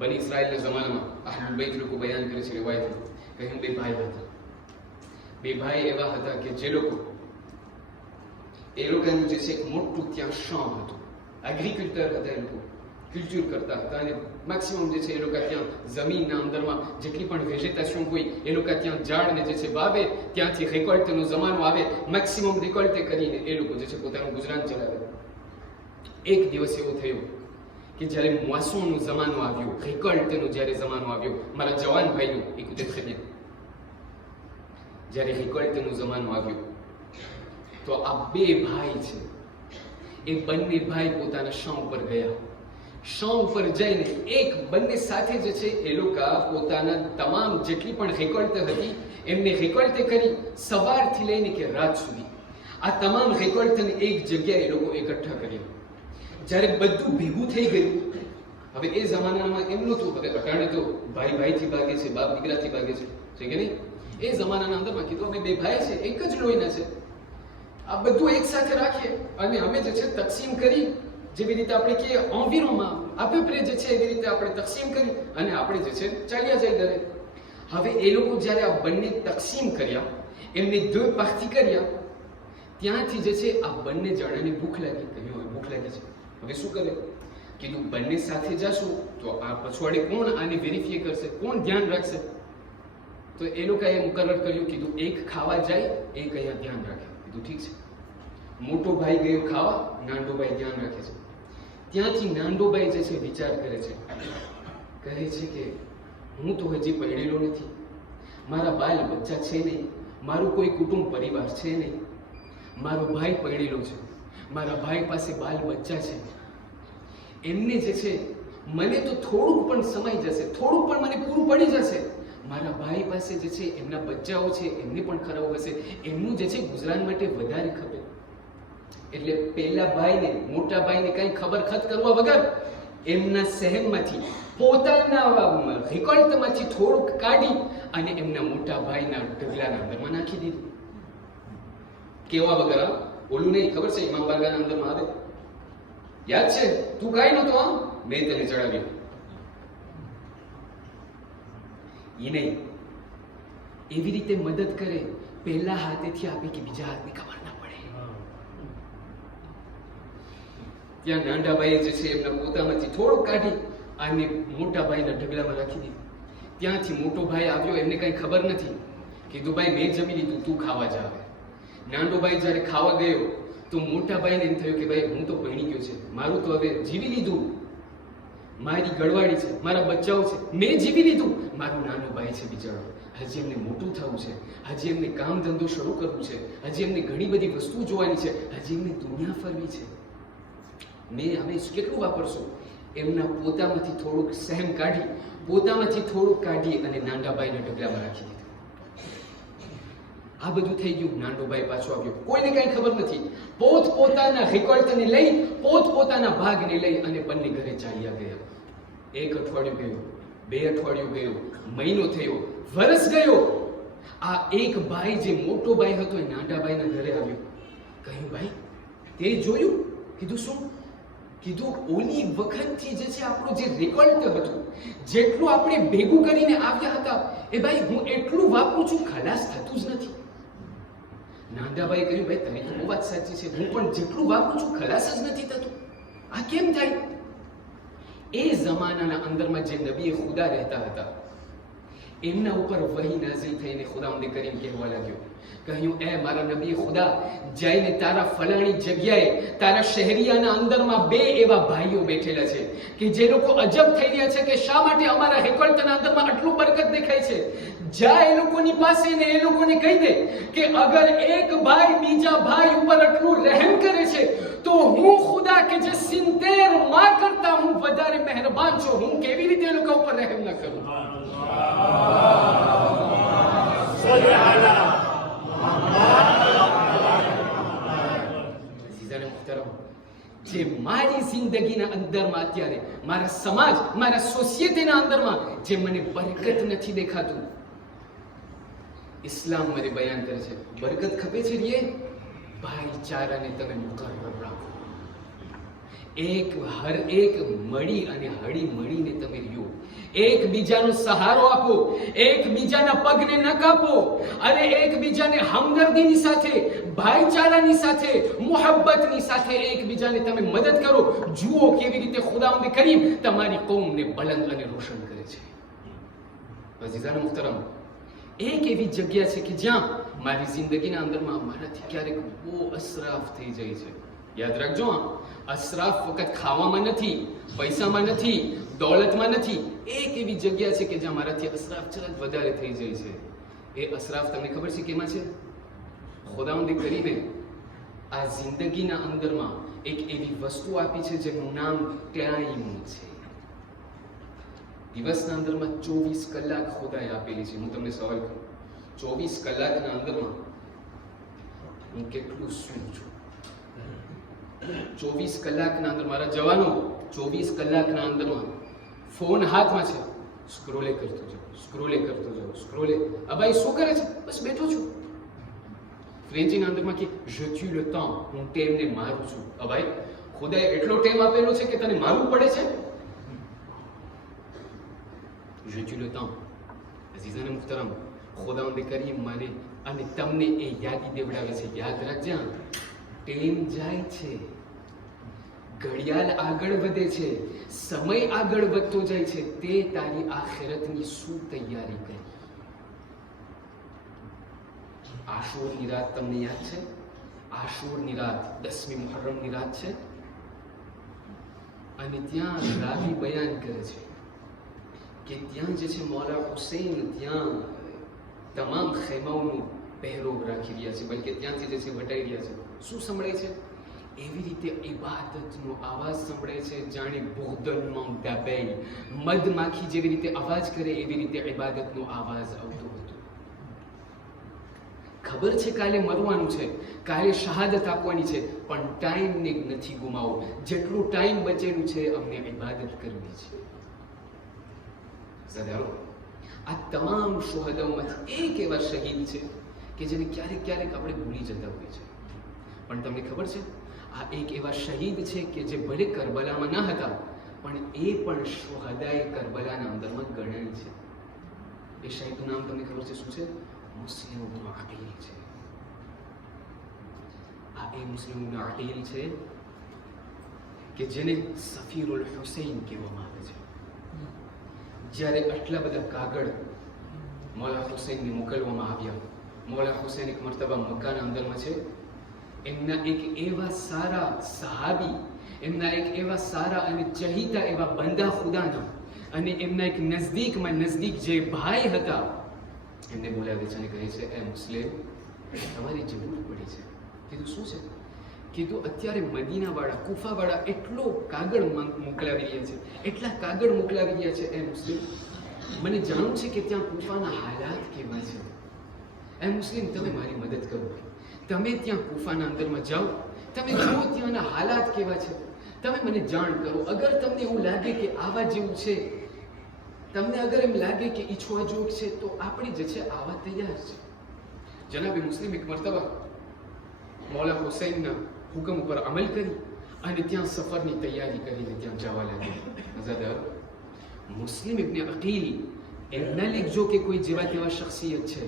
બની ઇસ્રાઈલના જમાનામાં અહલુલ બૈત લોકો બયાન કરે છે રિવાયત કે બે ભાઈ હતા. બે ભાઈ એવા હતા કે જે લોકો એ લોકોનું જે છે એક મોટું ત્યાં શોખ હતું. એગ્રીકલ્ચર હતા, એ લોકો કલ્ચર કરતા હતા અને મેક્સિમમ જે છે એ લોકો ત્યાં જમીનના અંદરમાં જેટલી પણ વેજેટેશન હોય એ લોકો ત્યાં ઝાડને જે છે વાવે, ત્યાંથી રેકોલ્ટનો જમાનો આવે, મેક્સિમમ રેકોલ્ટે કરીને એ લોકો જે છે પોતાનું ગુજરાન ચલાવે. એક દિવસ એવો થયો કે જ્યારે મોસમનો જમાનો આવ્યો, રેકોલ્ટનો જ્યારે જમાનો આવ્યો, મારા જવાન ભાઈઓ એકુતે ખરીદ, જ્યારે રેકોલ્ટનો જમાનો આવ્યો તો આ બે ભાઈ છે એ બંને ભાઈ પોતાના શણ ઉપર ગયા. શણ ઉપર જઈને બંને સાથે જે છે એ લોકો પોતાના તમામ જેટલી પણ રેકોલ્ટ હતી એમને રેકોલ્ટે કરી સવારથી લઈને કે રાત સુધી આ તમામ રેકોલ્ટને એક જગ્યાએ એ લોકો એકઠા કર્યા. જ્યારે બધું ભેગું થઈ ગયું હવે એ જમાનામાં એમ નહોતું. હવે અટાણે તો ભાઈ ભાઈથી ભાગે છે, બાપ દીકરાથી ભાગે છે કે નહીં? એ જમાનાના અંદરમાં કીધું અમે બે ભાઈ છે, એક જ લોહીના છે, આ બધું એક સાથે રાખીએ અને અમે જે છે તકસીમ કરી, જેવી રીતે આપણે કે ઓંવીરોમાં આપે પ્રે જે છે એવી રીતે આપણે તકસીમ કરી અને આપણે જે છે ચાલ્યા જાય ઘરે. હવે એ લોકો જ્યારે આ બંને તકસીમ કર્યા, એમને દો પાખથી કર્યા, ત્યાંથી જે છે આ બંને જણાને ભૂખ લાગી. કહ્યું ભૂખ લાગી છે, હવે શું કરે? કીધું બંને સાથે જશું તો આ પછવાડે કોણ આને વેરીફાઈ કરશે, કોણ ધ્યાન રાખશે? તો એ લોકોએ મુકરર કર્યું, કીધું એક ખાવા જાય, એક અહીંયા ધ્યાન રાખે. કીધું ઠીક છે. મોટો ભાઈ ગયો ખાવા, નાનો ભાઈ ધ્યાન રાખે છે. ત્યાંથી નાનો ભાઈ જે છે વિચાર કરે છે, કહે છે કે હું તો હજી પરણેલો નથી, મારા બાલ બચ્ચા છે નહીં, મારું કોઈ કુટુંબ પરિવાર છે નહીં, મારો ભાઈ પરણેલો છે, મારા ભાઈ પાસે બાલ બચ્ચા છે, એમને જે છે મને તો થોડુંક પણ સમય જશે, થોડુંક પણ મને પૂરું પડી જશે, મારા ભાઈ પાસે જે છે એમના બચ્ચાઓ છે એમને પણ ખરાબ હશે, એમનું જે છે ગુજરાન માટે વધારે ખપે. એટલે પહેલા ભાઈને, મોટા ભાઈને કઈ ખબર ખત કરવા વગર એમના સહેમમાંથી, પોતાના રિકલ્ટમાંથી થોડુંક કાઢી અને એમના મોટા ભાઈના ઢગલાના અંદરમાં નાખી દીધું. કેવા વગર? ઓલું નહીં, ખબર છે ઇમામ બારગાના અંદરમાં આવે, યાદ છે? તું કાઈ નહોતો, આમ મેં તને ચડાવ્યો. એ નહીં, એવી રીતે મદદ કરે, પહેલા હાથેથી આપે કે બીજા હાથની ખબર ના પડે. ત્યાં નાના ભાઈએ જે છે એમના પોતામાંથી થોડું કાઢી અને મોટા ભાઈના ઢગલામાં રાખી દીધું. ત્યાંથી મોટો ભાઈ આવ્યો, એમને કઈ ખબર નથી. કીધું ભાઈ મેં જમી લીધું, તું ખાવા જા. હવે નાનો ભાઈ જ્યારે ખાવા ગયો તો મોટા ભાઈને એમ થયું કે ભાઈ હું તો પરણી ગયો છે, મારું તો હવે જીવી લીધું, મારી ગળવાડી છે, મારા બચ્ચાઓ છે, મેં જીવી લીધું. મારો નાનો ભાઈ છે બિચારો, હજી એમને મોટું થવું છે, હજી એમને કામ ધંધો શરૂ કરવું છે, હજી એમને ઘણી બધી વસ્તુ જોવાની છે, હજી એમને દુનિયા ફરવી છે. મેં અમે કેટલું વાપરશું? એમના પોતામાંથી થોડુંક સહેમ કાઢી, પોતામાંથી થોડુંક કાઢી અને નાના ભાઈના ઢગલામાં રાખી દીધું. આ બધું થઈ ગયું. નાનો ભાઈ પાછો આવ્યો, કોઈને કઈ ખબર નથી, પોતાના રિકોર્ડને લઈ, પોતાના ભાગને લઈ અને બંને ઘરે ચાલ્યા ગયા. એક અઠવાડિયું ગયું, 2 અઠવાડિયું ગયું, મહિનો થયો, વર્ષ ગયો. આ એક ભાઈ જે મોટો ભાઈ હતો એ નાના ભાઈના ઘરે આવ્યો. કહ્યું ભાઈ તે જોયું? કીધું શું? કીધું ઓલી વખતથી જે છે આપણું જે રેકોર્ડ હતું, જેટલું આપણે ભેગું કરીને આવ્યા હતા, એ ભાઈ હું એટલું વાપરું છું, ખલાસ થતું જ નથી. નાંદાભાઈ કહ્યું ભાઈ તમે તો બહુ વાત સાચી છે, હું પણ જેટલું વાપરું છું ખલાસ જ નથી થતું, આ કેમ થાય? એ જમાનાના અંદરમાં જે નબીએ ખુદા રહેતા હતા એમના ઉપર વહી નાઝિલ થઈને ખુદાવંદે કરીમ કહેવા લાગ્યો. કહ્યું એ મારા નબી ખુદા, જઈને તારા ફલાણી જગ્યાએ તારા શહેરિયાના અંદરમાં 2 એવા ભાઈઓ બેઠેલા છે કે જે લોકો અજબ થઈ રહ્યા છે કે શા માટે અમારા હેકલતના અંદરમાં આટલું બરકત દેખાય છે. જા એ લોકોની પાસે ને એ લોકોને કહી દે કે અગર એક ભાઈ બીજા ભાઈ ઉપર આટલું રહેમ કરે છે તો હું ખુદા કે જે 70 માં કરતા હું વધારે મહેરબાન છું, હું કેવી રીતે એ લોકો ઉપર રહેમ ન કરું? જે મારી જિંદગીના અંદરમાં અત્યારે મારા સમાજ, મારા સોસાયટીના અંદરમાં જે મને બરકત નથી દેખાતું, ઇસ્લામ મને બયાન કરે છે બરકત ખપે છે રે ભાઈચારાને તમે મુકરર રાખો. હર એક મળી અને હળી મળીને તમે રહ્યો, એકબીજાનો સહારો આપો, એકબીજાના પગને ન કાપો, અને એકબીજાને હમદર્દીની સાથે, ભાઈચારાની સાથે, મોહબ્બતની સાથે એકબીજાને તમે મદદ કરો. જુઓ કેવી રીતે ખુદાવંદ કરીમ તમારી કૌમને બલંદ અને રોશન કરે છે. અઝીઝાન મુહતરમ, એક એવી જગ્યા છે કે જ્યાં મારી જિંદગીના અંદરમાં મારાથી ક્યારેક બહુ અસરાફ થઈ જાય છે. યાદ રાખજો, અસરાફ ફક્ત ખાવામાં નથી, પૈસામાં નથી, દોલતમાં નથી. એક એવી જગ્યા છે કે જ્યાં મારાથી અસરાફ જરાક વધારે થઈ જાય છે. એ અસરાફ તમને ખબર છે કેમાં છે? ખુદાવંદ કરીને આ જિંદગીના અંદરમાં એક એવી વસ્તુ આપી છે જેનું નામ ટાઈમ છે. દિવસના અંદરમાં 24 કલાક ખુદાએ આપેલી છે. હું તમને સવાલ કરું, 24 કલાકના અંદરમાં હું કેટલું સૂવું છું? 24 કલાકના અંદર મારા જવાનો 24 કલાકના અંદરમાં ફોન હાથમાં છે, સ્ક્રોલે કરતો જાઓ. આ ભાઈ શું કરે છે? બસ બેઠો છું. ફ્રેન્ચીના અંદરમાં કે je tue le temps, હું ટેમને મારું છું. આ ભાઈ ખુદાએ એટલો ટેમ આપેલો છે કે તને મારવું પડે છે? je tue le temps. અઝીઝાને મુહતરમ, ખુદાવંદ Karim મને અને તમને એ યાદી દેવડાવે છે, યાદ રાખજે, ટેમ જાય છે, ઘડિયાળ આગળ વધે છે, સમય આગળ વધતો જાય છે, તે તારી આખિરતની શું તૈયારી કરી? આશુરની રાત તમને યાદ છે? આશુરની રાત 10મી મુહર્રમની રાત છે, અને ત્યાં રાવી બયાન કરે છે કે ત્યાં જે છે મૌલા હુસૈન ત્યાં તમામ ખેમાઓનું પહેરો રાખી રહ્યા છે, બલકે ત્યાંથી જે છે વટાઈ રહ્યા છે. શું સંભળાય છે? એવી રીતે ઇબાદતનો અવાજ સંભળાય છે, જાણે બોદલમાં દબાઈ મધમાખી જેવી રીતે અવાજ કરે એવી રીતે ઇબાદતનો અવાજ આવતો હતો. ખબર છે કાલે મરવાનું છે, કાલે શહાદત આપવાની છે, પણ ટાઈમને નથી ગુમાવો. જેટલું ટાઈમ બચેલું છે અમને ઇબાદત કરવી છે. ઝરાઓ, આ તમામ શુહદાઓમાંથી એક એવા શહીદ છે કે જેને ક્યારેક ક્યારેક આપણે ભૂલી જતા હોઈએ છીએ. પણ તમને ખબર છે, આ એક એવા શહીદ છે કે જે ભલે કરબલામાં ન હતા, પણ એ પણ શુહદાએ કરબલાના અંદરમાં ગણાય છે. એ શહીદનું નામ તમને ખબર છે શું છે? મુસ્લિમ ઇબ્ન અકીલ છે. આ એ મુસ્લિમ ઇબ્ન અકીલ છે કે જેને સફીરુલ હુસૈન કહેવામાં આવે છે. જ્યારે આટલા બધા કાગળ મૌલા હુસૈનને મોકલવામાં આવ્યા, મૌલા હુસૈન એક મર્તબા મક્કાના અંદરમાં છે, એમના એક એવા સારા સહાબી, એમના એક એવા સારા અને ચહીતા એવા બંદા ખુદાના, અને એમના એક નજદીકમાં નજદીક જે ભાઈ હતા, એમને બોલાવે છે અને કહે છે, એ મુસ્લિમ, તમારી જરૂર પડી છે. કીધું શું છે? કીધું અત્યારે મદીનાવાળા, કુફાવાળા એટલો કાગળ મોકલાવી રહ્યા છે, એટલા કાગળ મોકલાવી રહ્યા છે. એ મુસ્લિમ, મને જાણવું છે કે ત્યાં કુફાના હાલાત કેવા છે. એ મુસ્લિમ, તમે મારી મદદ કરો. તમે ત્યાં કુફાના અંદરમાં જાઓ, તમે જુઓ ત્યાંના હાલાત કેવા છે, તમે મને જાણ કરો. અગર તમને એવું લાગે કે આવા જેવું છે, તમને અગર એમ લાગે કે ઈચ્છવા જોગ છે, તો આપણે જે છે આવા તૈયાર છે. જનાબે મુસ્લિમ એક મર્તબા મૌલા હુસૈનના હુકમ ઉપર અમલ કરી અને ત્યાં સફરની તૈયારી કરીને ત્યાં જવા લાગ્યા. મુસ્લિમ ઇબ્ન અકીલ એમના લેખજો કે કોઈ જેવા તેવા શખ્સિયત છે,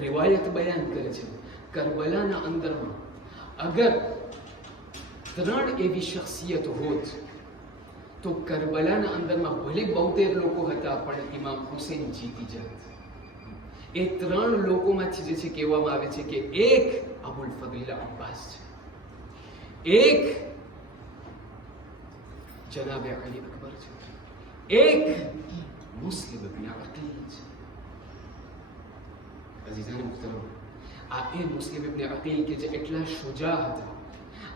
રિવાયત બયાન કરે છે, કરબલાના અંદરમાં અગર 3 એવી શખ્સિયત હોત તો કરબલાના અંદરમાં ભલે 72 લોકો હતા, પણ ઇમામ હુસૈન જીતી જાત. એ 3 લોકોમાંથી જે છે કહેવામાં આવે છે કે એક અબુલ ફઝલ અબ્બાસ છે, એક જનાબે અલી અકબર છે, એક મુસ્લિમ ઇબ્ન અકીલ છે. અઝીઝાને મુહતરમ, આ એ મુસ્લિમ ઇબ્ન અકીલ કે જે એટલા શુજા હતા,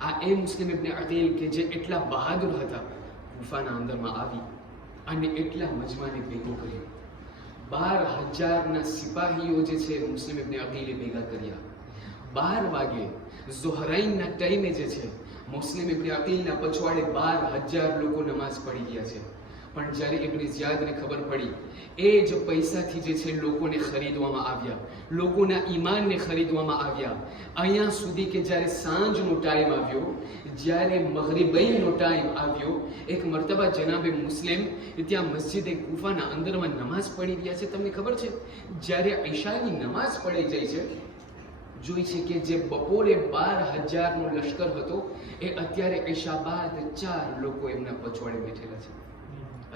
આ એ મુસ્લિમ ઇબ્ન અકીલ કે જે એટલા બહાદુર હતા, કુફાના અંદરમાં આવી અને એટલા મજમાને ભેગો કર્યો. 12,000ના સિપાહીઓ જે છે મુસ્લિમ ઇબ્ન અકીલે ભેગા કર્યા. 12 વાગે ઝુહરાઈનના ટાઈમે જે છે મુસ્લિમ ઇબ્ન અકીલના પછવાડે 12,000 લોકો નમાઝ પડી ગયા છે. પણ જ્યારે ઇબ્ન ઝિયાદને ખબર પડી, એ જ પૈસાથી જે છે લોકોને ખરીદવામાં આવ્યા, લોકોના ઈમાનને ખરીદવામાં આવ્યા. અહીંયા સુધી કે જ્યારે સાંજનો ટાઈમ આવ્યો, જ્યારે મગરિબઈનો ટાઈમ આવ્યો, એક મર્તબા જનાબે મુસ્લિમ ત્યાં મસ્જિદે કુફાના અંદરમાં નમાઝ પડી રહ્યા છે. તમને ખબર છે, જ્યારે ઈશાની નમાઝ પડી જાય છે, જોઈ છે કે જે બપોરે 12,000નો લશ્કર હતો, એ અત્યારે ઈશા બાદ 4 લોકો એમના પછવાડે બેઠેલા છે.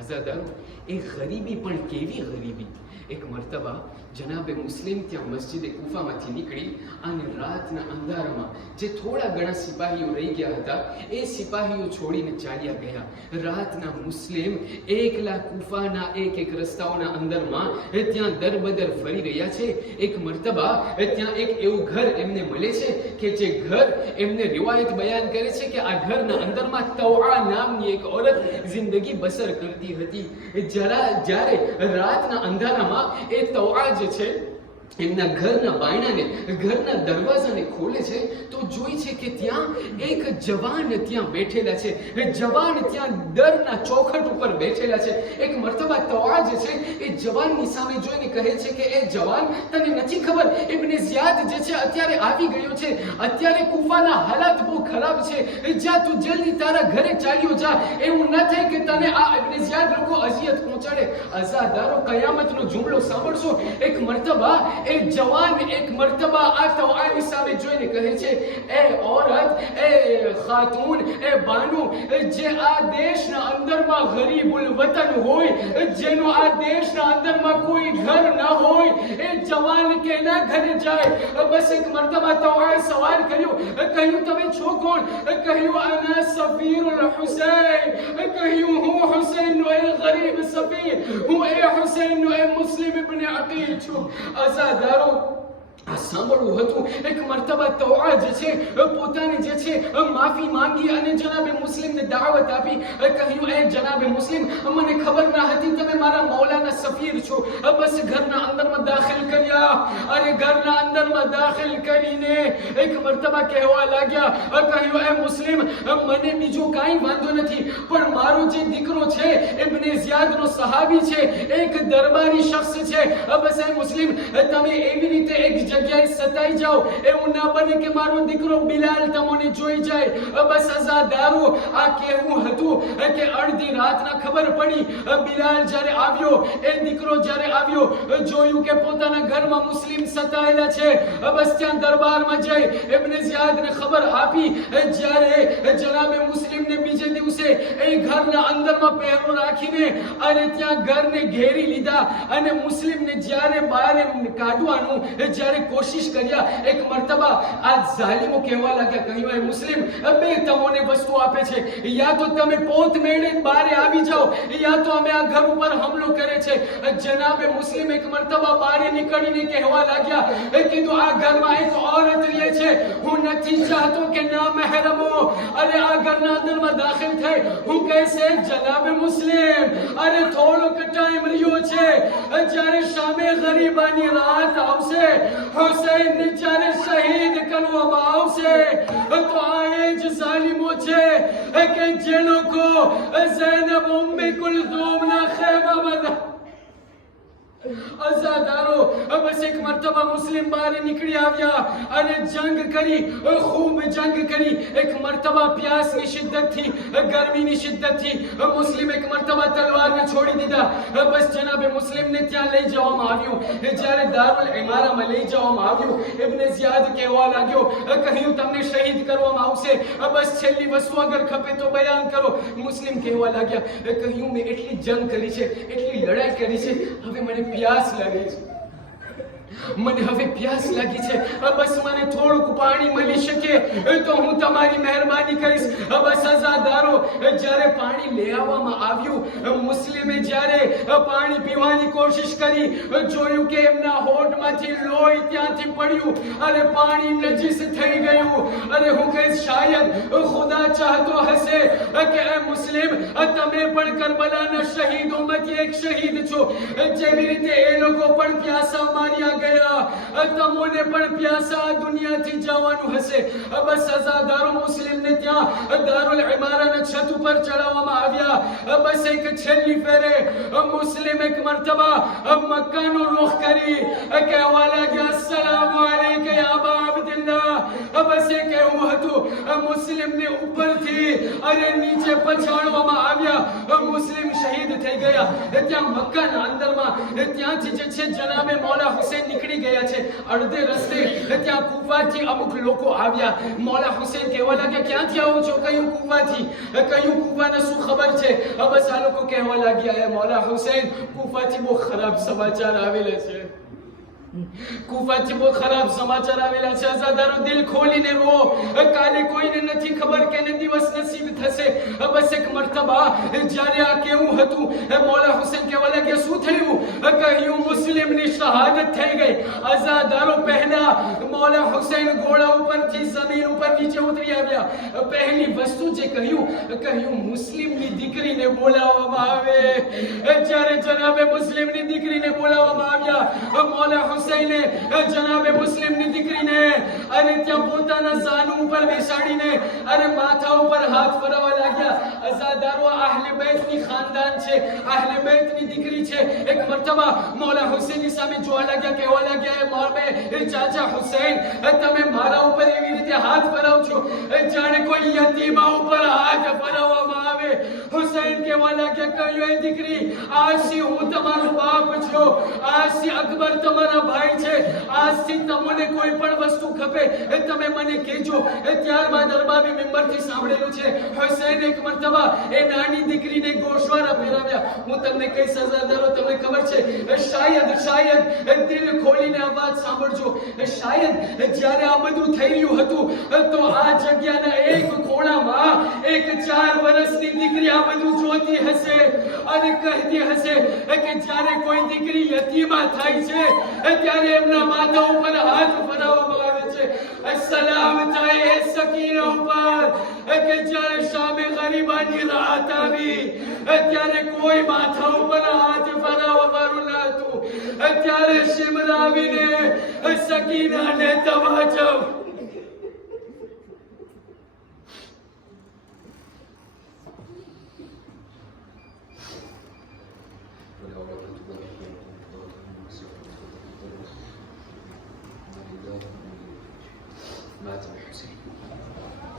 અઝાદારો, એ ગરીબી પણ કેવી ગરીબી! એક મર્તબા જનાબે મુસ્લિમ ત્યાં મસ્જિદે કુફામાંથી નીકળી અને રાતના અંધારામાં જે થોડા ઘણા સિપાહીઓ રહી ગયા હતા, એ સિપાહીઓ છોડીને ચાલ્યા ગયા. રાતના મુસ્લિમ એકલા કુફાના એક રસ્તાઓના અંદરમાં ત્યાં દરબદર ફરી રહ્યા છે. એક મર્તબા ત્યાં એક એવું ઘર એમને મળે છે કે જે ઘર એમને રિવાયત બયાન કરે છે કે આ ઘરના અંદરમાં તૌઆ નામની એક ઓરત જિંદગી બસર કરતી હતી. જ્યારે રાતના અંધારામાં એ તૌઆ જે છે એમના ઘરના બાયણાને, ઘરના દરવાજાને ખોલે છે તો જોઈ છે કે ત્યાં એક જવાન ત્યાં બેઠેલા છે. જવાન ત્યાં દરના ચોખટ ઉપર બેઠેલા છે. એક મર્તબા તવા જે છે એ જવાનની સામે જોઈને કહે છે કે એ જવાન, તને નથી ખબર ઇબ્ન ઝિયાદ જે છે અત્યારે આવી ગયો છે, અત્યારે કુફાના હાલાત બહુ ખરાબ છે, જા તું જલ્દી તારા ઘરે ચાલ્યો જા, એવું ન થાય કે તને આ ઇબ્ન ઝિયાદ લોકો અઝિયત પહોંચાડે. અઝાદારો, કયામતનો જુમલો સાંભળશો. એક મર્તબા એ જવાન એક મર્તબા આ તવાની સામે જોઈને કહે છે, એ औरत, એ ખાતુન, એ બાનુ, જે આ દેશના અંદરમાં ગરીબુલ વતન હોય, જેનો આ દેશના અંદરમાં કોઈ ઘર ન હોય, એ જવાન કેના ઘરે જાય? બસ એક મર્તબા તવાએ સવાલ કર્યો. કહ્યું, તમે છો કોણ? કહ્યું, અના સફીરુલ હુસૈન. કહ્યું, હું હુસૈનનો એ ગરીબ સફીર, હું એ હુસૈનનો એ મુસ્લિમ ઇબ્ન અકીલ છું. અઝાદારો, આ સાંભળવું હતું. એક મર્તબા તવા જે છે પોતાને જે છે માફી માંગી અને જનાબે મુસ્લિમને દાવત આપી. કહ્યું, એ જનાબે મુસ્લિમ, મને ખબર ના હતી તમે મારા મૌલાના સફીર છો. બસ ઘરના અંદરમાં દાખલ કર્યા. અને ઘરના અંદરમાં દાખલ કરીને એક મર્તબા કહેવા લાગ્યા. કહ્યું, એ મુસ્લિમ, મને બીજો કાંઈ વાંધો નથી, પણ મારો જે દીકરો છે ઇબ્ન ઝિયાદનો સહાબી છે, એક દરબારી શખ્સ છે. બસ એ મુસ્લિમ, તમે એવી રીતે એક જગ્યાએ સતાઈ જાઓ, એવું ના બને કે મારો દીકરો બિલાલ તમને જોઈ જાય. બસ અઝાદારો, આ કહેવું હતું કે અડધી રાતના ખબર પડી. બિલાલ જ્યારે આવ્યો, એ દીકરો જ્યારે આવ્યો, જોયું કે પોતાના ઘરમાં મુસ્લિમ સતાયેલા છે. બસ ત્યાં દરબારમાં જઈ ઇબ્ન ઝિયાદને ખબર આપી. જ્યારે જનાબે મુસ્લિમને બીજે દિવસે એ ઘરના અંદરમાં પહેરો રાખીને અને ત્યાં ઘરને ઘેરી લીધા અને મુસ્લિમને જ્યારે બહાર કાઢવાનું જ્યારે કોશિશ કર્યા, એક મર્તબા આ ઝાલિમો કહેવા લાગ્યા. કહ્યું, એ મુસ્લિમ, બે તમને વસ્તુ આપે છે, યા તો તમે પોત મેળે બહાર આવી જાઓ, યા તો અમે આ ઘર ઉપર હમલો કરે છે. જનાબે મુસ્લિમ એક મર્તબા બહાર નીકળીને કહેવા લાગ્યા. કીધું, આ ઘરમાં એક औरत રહે છે, હું નથી ચાહતો કે ના મહેરમો અરે આ ઘરના અંદરમાં દાખલ થાય. હું કહેશે, જનાબે મુસ્લિમ, અરે થોડોક ટાઈમ રહ્યો છે, જ્યારે સામે ગરીબાની રાત આવશે, હુસૈનને જ્યારે શહીદ કરવામાં આવશે, તો આ એ જ ઝાલિમો છે કે જે લોકો ઝૈનબ ઉમ્મે કુલથુમના ખેમામાં. અઝાદારો, બસ એક મર્તબા મુસ્લિમ બહાર નીકળી આવ્યા અને જંગ કરી, ખૂબ જંગ કરી. એક મર્તબા પ્યાસની શિદ્દતથી, ગરમીની શિદ્દતથી મુસ્લિમ એક મર્તબા તલવારને છોડી દીધા. બસ જનાબે મુસ્લિમને ત્યાં લઈ જવામાં આવ્યું. જ્યારે દારુલ ઇમારામાં લઈ જવામાં આવ્યું, ઇબ્ન ઝિયાદ કહેવા લાગ્યો. કહ્યું, તમને શહીદ કરવામાં આવશે, બસ છેલ્લી વસ્તુ અગર ખપે તો બયાન કરો. મુસ્લિમ કહેવા લાગ્યા. કહ્યું, મેં એટલી જંગ કરી છે, એટલી લડાઈ કરી છે, હવે મને પ્યાસ લાગે છે, મને હવે પ્યાસ લાગી છે. બસ મને થોડુંક પાણી મળી શકે તો હું તમારી મહેરબાની કરીશ. બસ અઝાદારો, જ્યારે પાણી લઈ આવવામાં આવ્યું, મુસ્લિમે જ્યારે પાણી પીવાની કોશિશ કરી, જોયું કે એમના હોઠમાંથી લોહી ત્યાંથી પડ્યું અને પાણી નજીસ થઈ ગયું. અને હું કહીશ, શાયદ ખુદા ચાહતો હશે કે એ મુસ્લિમ, તમે પણ કરબલાના શહીદોમાંથી એક શહીદ છો. જેવી રીતે એ લોકો પણ પ્યાસા માર્યા ગયા, તમને પણ પ્યાસા દુનિયાથી જવાનું હશે. બસ અઝાદારો, મુસ્લિમને ત્યાં દારુલ ઇમારાના છત ઉપર ચડાવવામાં આવ્યા. બસ એક છેલ્લી ફેરે મુસ્લિમ એક મર્તબા મક્કાનો રૂખ કરી કહેવા લાગ્યા, અસ્સલામુ અલૈકા યા અબા અબ્દુલ્લાહ. બસ એ કહેવું હતું. મુસ્લિમને ઉપરથી અને નીચે પછાડવામાં આવ્યા. મુસ્લિમ શહીદ થઈ ગયા. ત્યાં મક્કાના અંદરમાં ત્યાંથી જે છે જનાબે મૌલા હુસૈન નીકળી ગયા છે. અડધે રસ્તે ત્યાં કુફાથી અમુક લોકો આવ્યા. મૌલા હુસૈન કહેવા લાગ્યા, ક્યાંથી આવો છો? કહ્યું, કુફાથી. કહ્યું, કુફાને શું ખબર છે? બસ આ લોકો કહેવા લાગ્યા, મૌલા હુસૈન, કુફાથી બહુ ખરાબ સમાચાર આવેલા છે, કુફાથી બહુ ખરાબ સમાચાર આવેલા છે. અઝાદારો, દિલ ખોલીને રો, કાલે કોઈને નથી ખબર કે દિવસ નસીબ થશે. બસ એક મર્તબા જ્યારે આ કેવું હતું, મૌલા હુસૈન કહેવા લાગ્યા, શું થયું? કહ્યું, મુસ્લિમની શહાદત થઈ ગઈ. અઝાદારો, પહેલા મૌલા હુસૈન ઘોડા ઉપરથી જમીન ઉપર નીચે ઉતરી આવ્યા. પહેલી વસ્તુ જે કહ્યું, મુસ્લિમની દીકરીને બોલાવવામાં આવે. જ્યારે જનાબે મુસ્લિમની દીકરીને બોલાવવામાં આવ્યા, મૌલા હુસૈને જનાબે મુસ્લિમની દીકરીને અને ત્યાં પોતાના ઝાનુ ઉપર બેસાડીને અને માથા ઉપર હાથ ફેરવવા લાગ્યા. અઝાદારો અહલે બેતની ખાનદાન છે, અહલે બેતની દીકરી છે. એક મરતબા મૌલા હુસૈનની સામે જોવા લાગ્યા, કહેવા લાગ્યા, એ ચાચા હુસૈન, તમે મારા ઉપર એવી રીતે હાથ ફેરવો છો જાણે કોઈ યતીમા ઉપર હાથ ફેરવવામાં આવે. હુસૈન કહેવા લાગ્યા, કહ્યું, એ દીકરી, આજથી હું તમારો બાપ છું, આજથી અકબર તમારા ભાઈ છે, આજથી તમને કોઈ પણ વસ્તુ ખપે તમે મને કહેજો. ત્યારબાદ અરબાબી મિંબરથી સાંભળેલું છે, હુસૈન એક મરતબા એ નાની દીકરીને ગોશવારા પહેરાવ્યા. હું તમને કઈ સજાદારો તમને ખબર છે, શાયદ દિલ ખોલીને આ વાત સાંભળજો. શાયદ જ્યારે આ બધું થઈ રહ્યું હતું તો આ જગ્યાના એક ખૂણામાં એક 4 વર્ષની દીકરી આ બધું જોતી હશે અને કહેતી હશે કે જ્યારે કોઈ દીકરી યતીમા થાય છે ત્યારે એમના માથા ઉપર હાથ ફેરવવામાં આવે છે. સલામ થાય એ સકીના ઉપર કે જ્યારે સામે ગરીબાની રાત આવી ત્યારે કોઈ માથા ઉપર હાથ ફેરવવાનું ન હતું. ત્યારે શિમરાવીને સકીનાને તવાજબ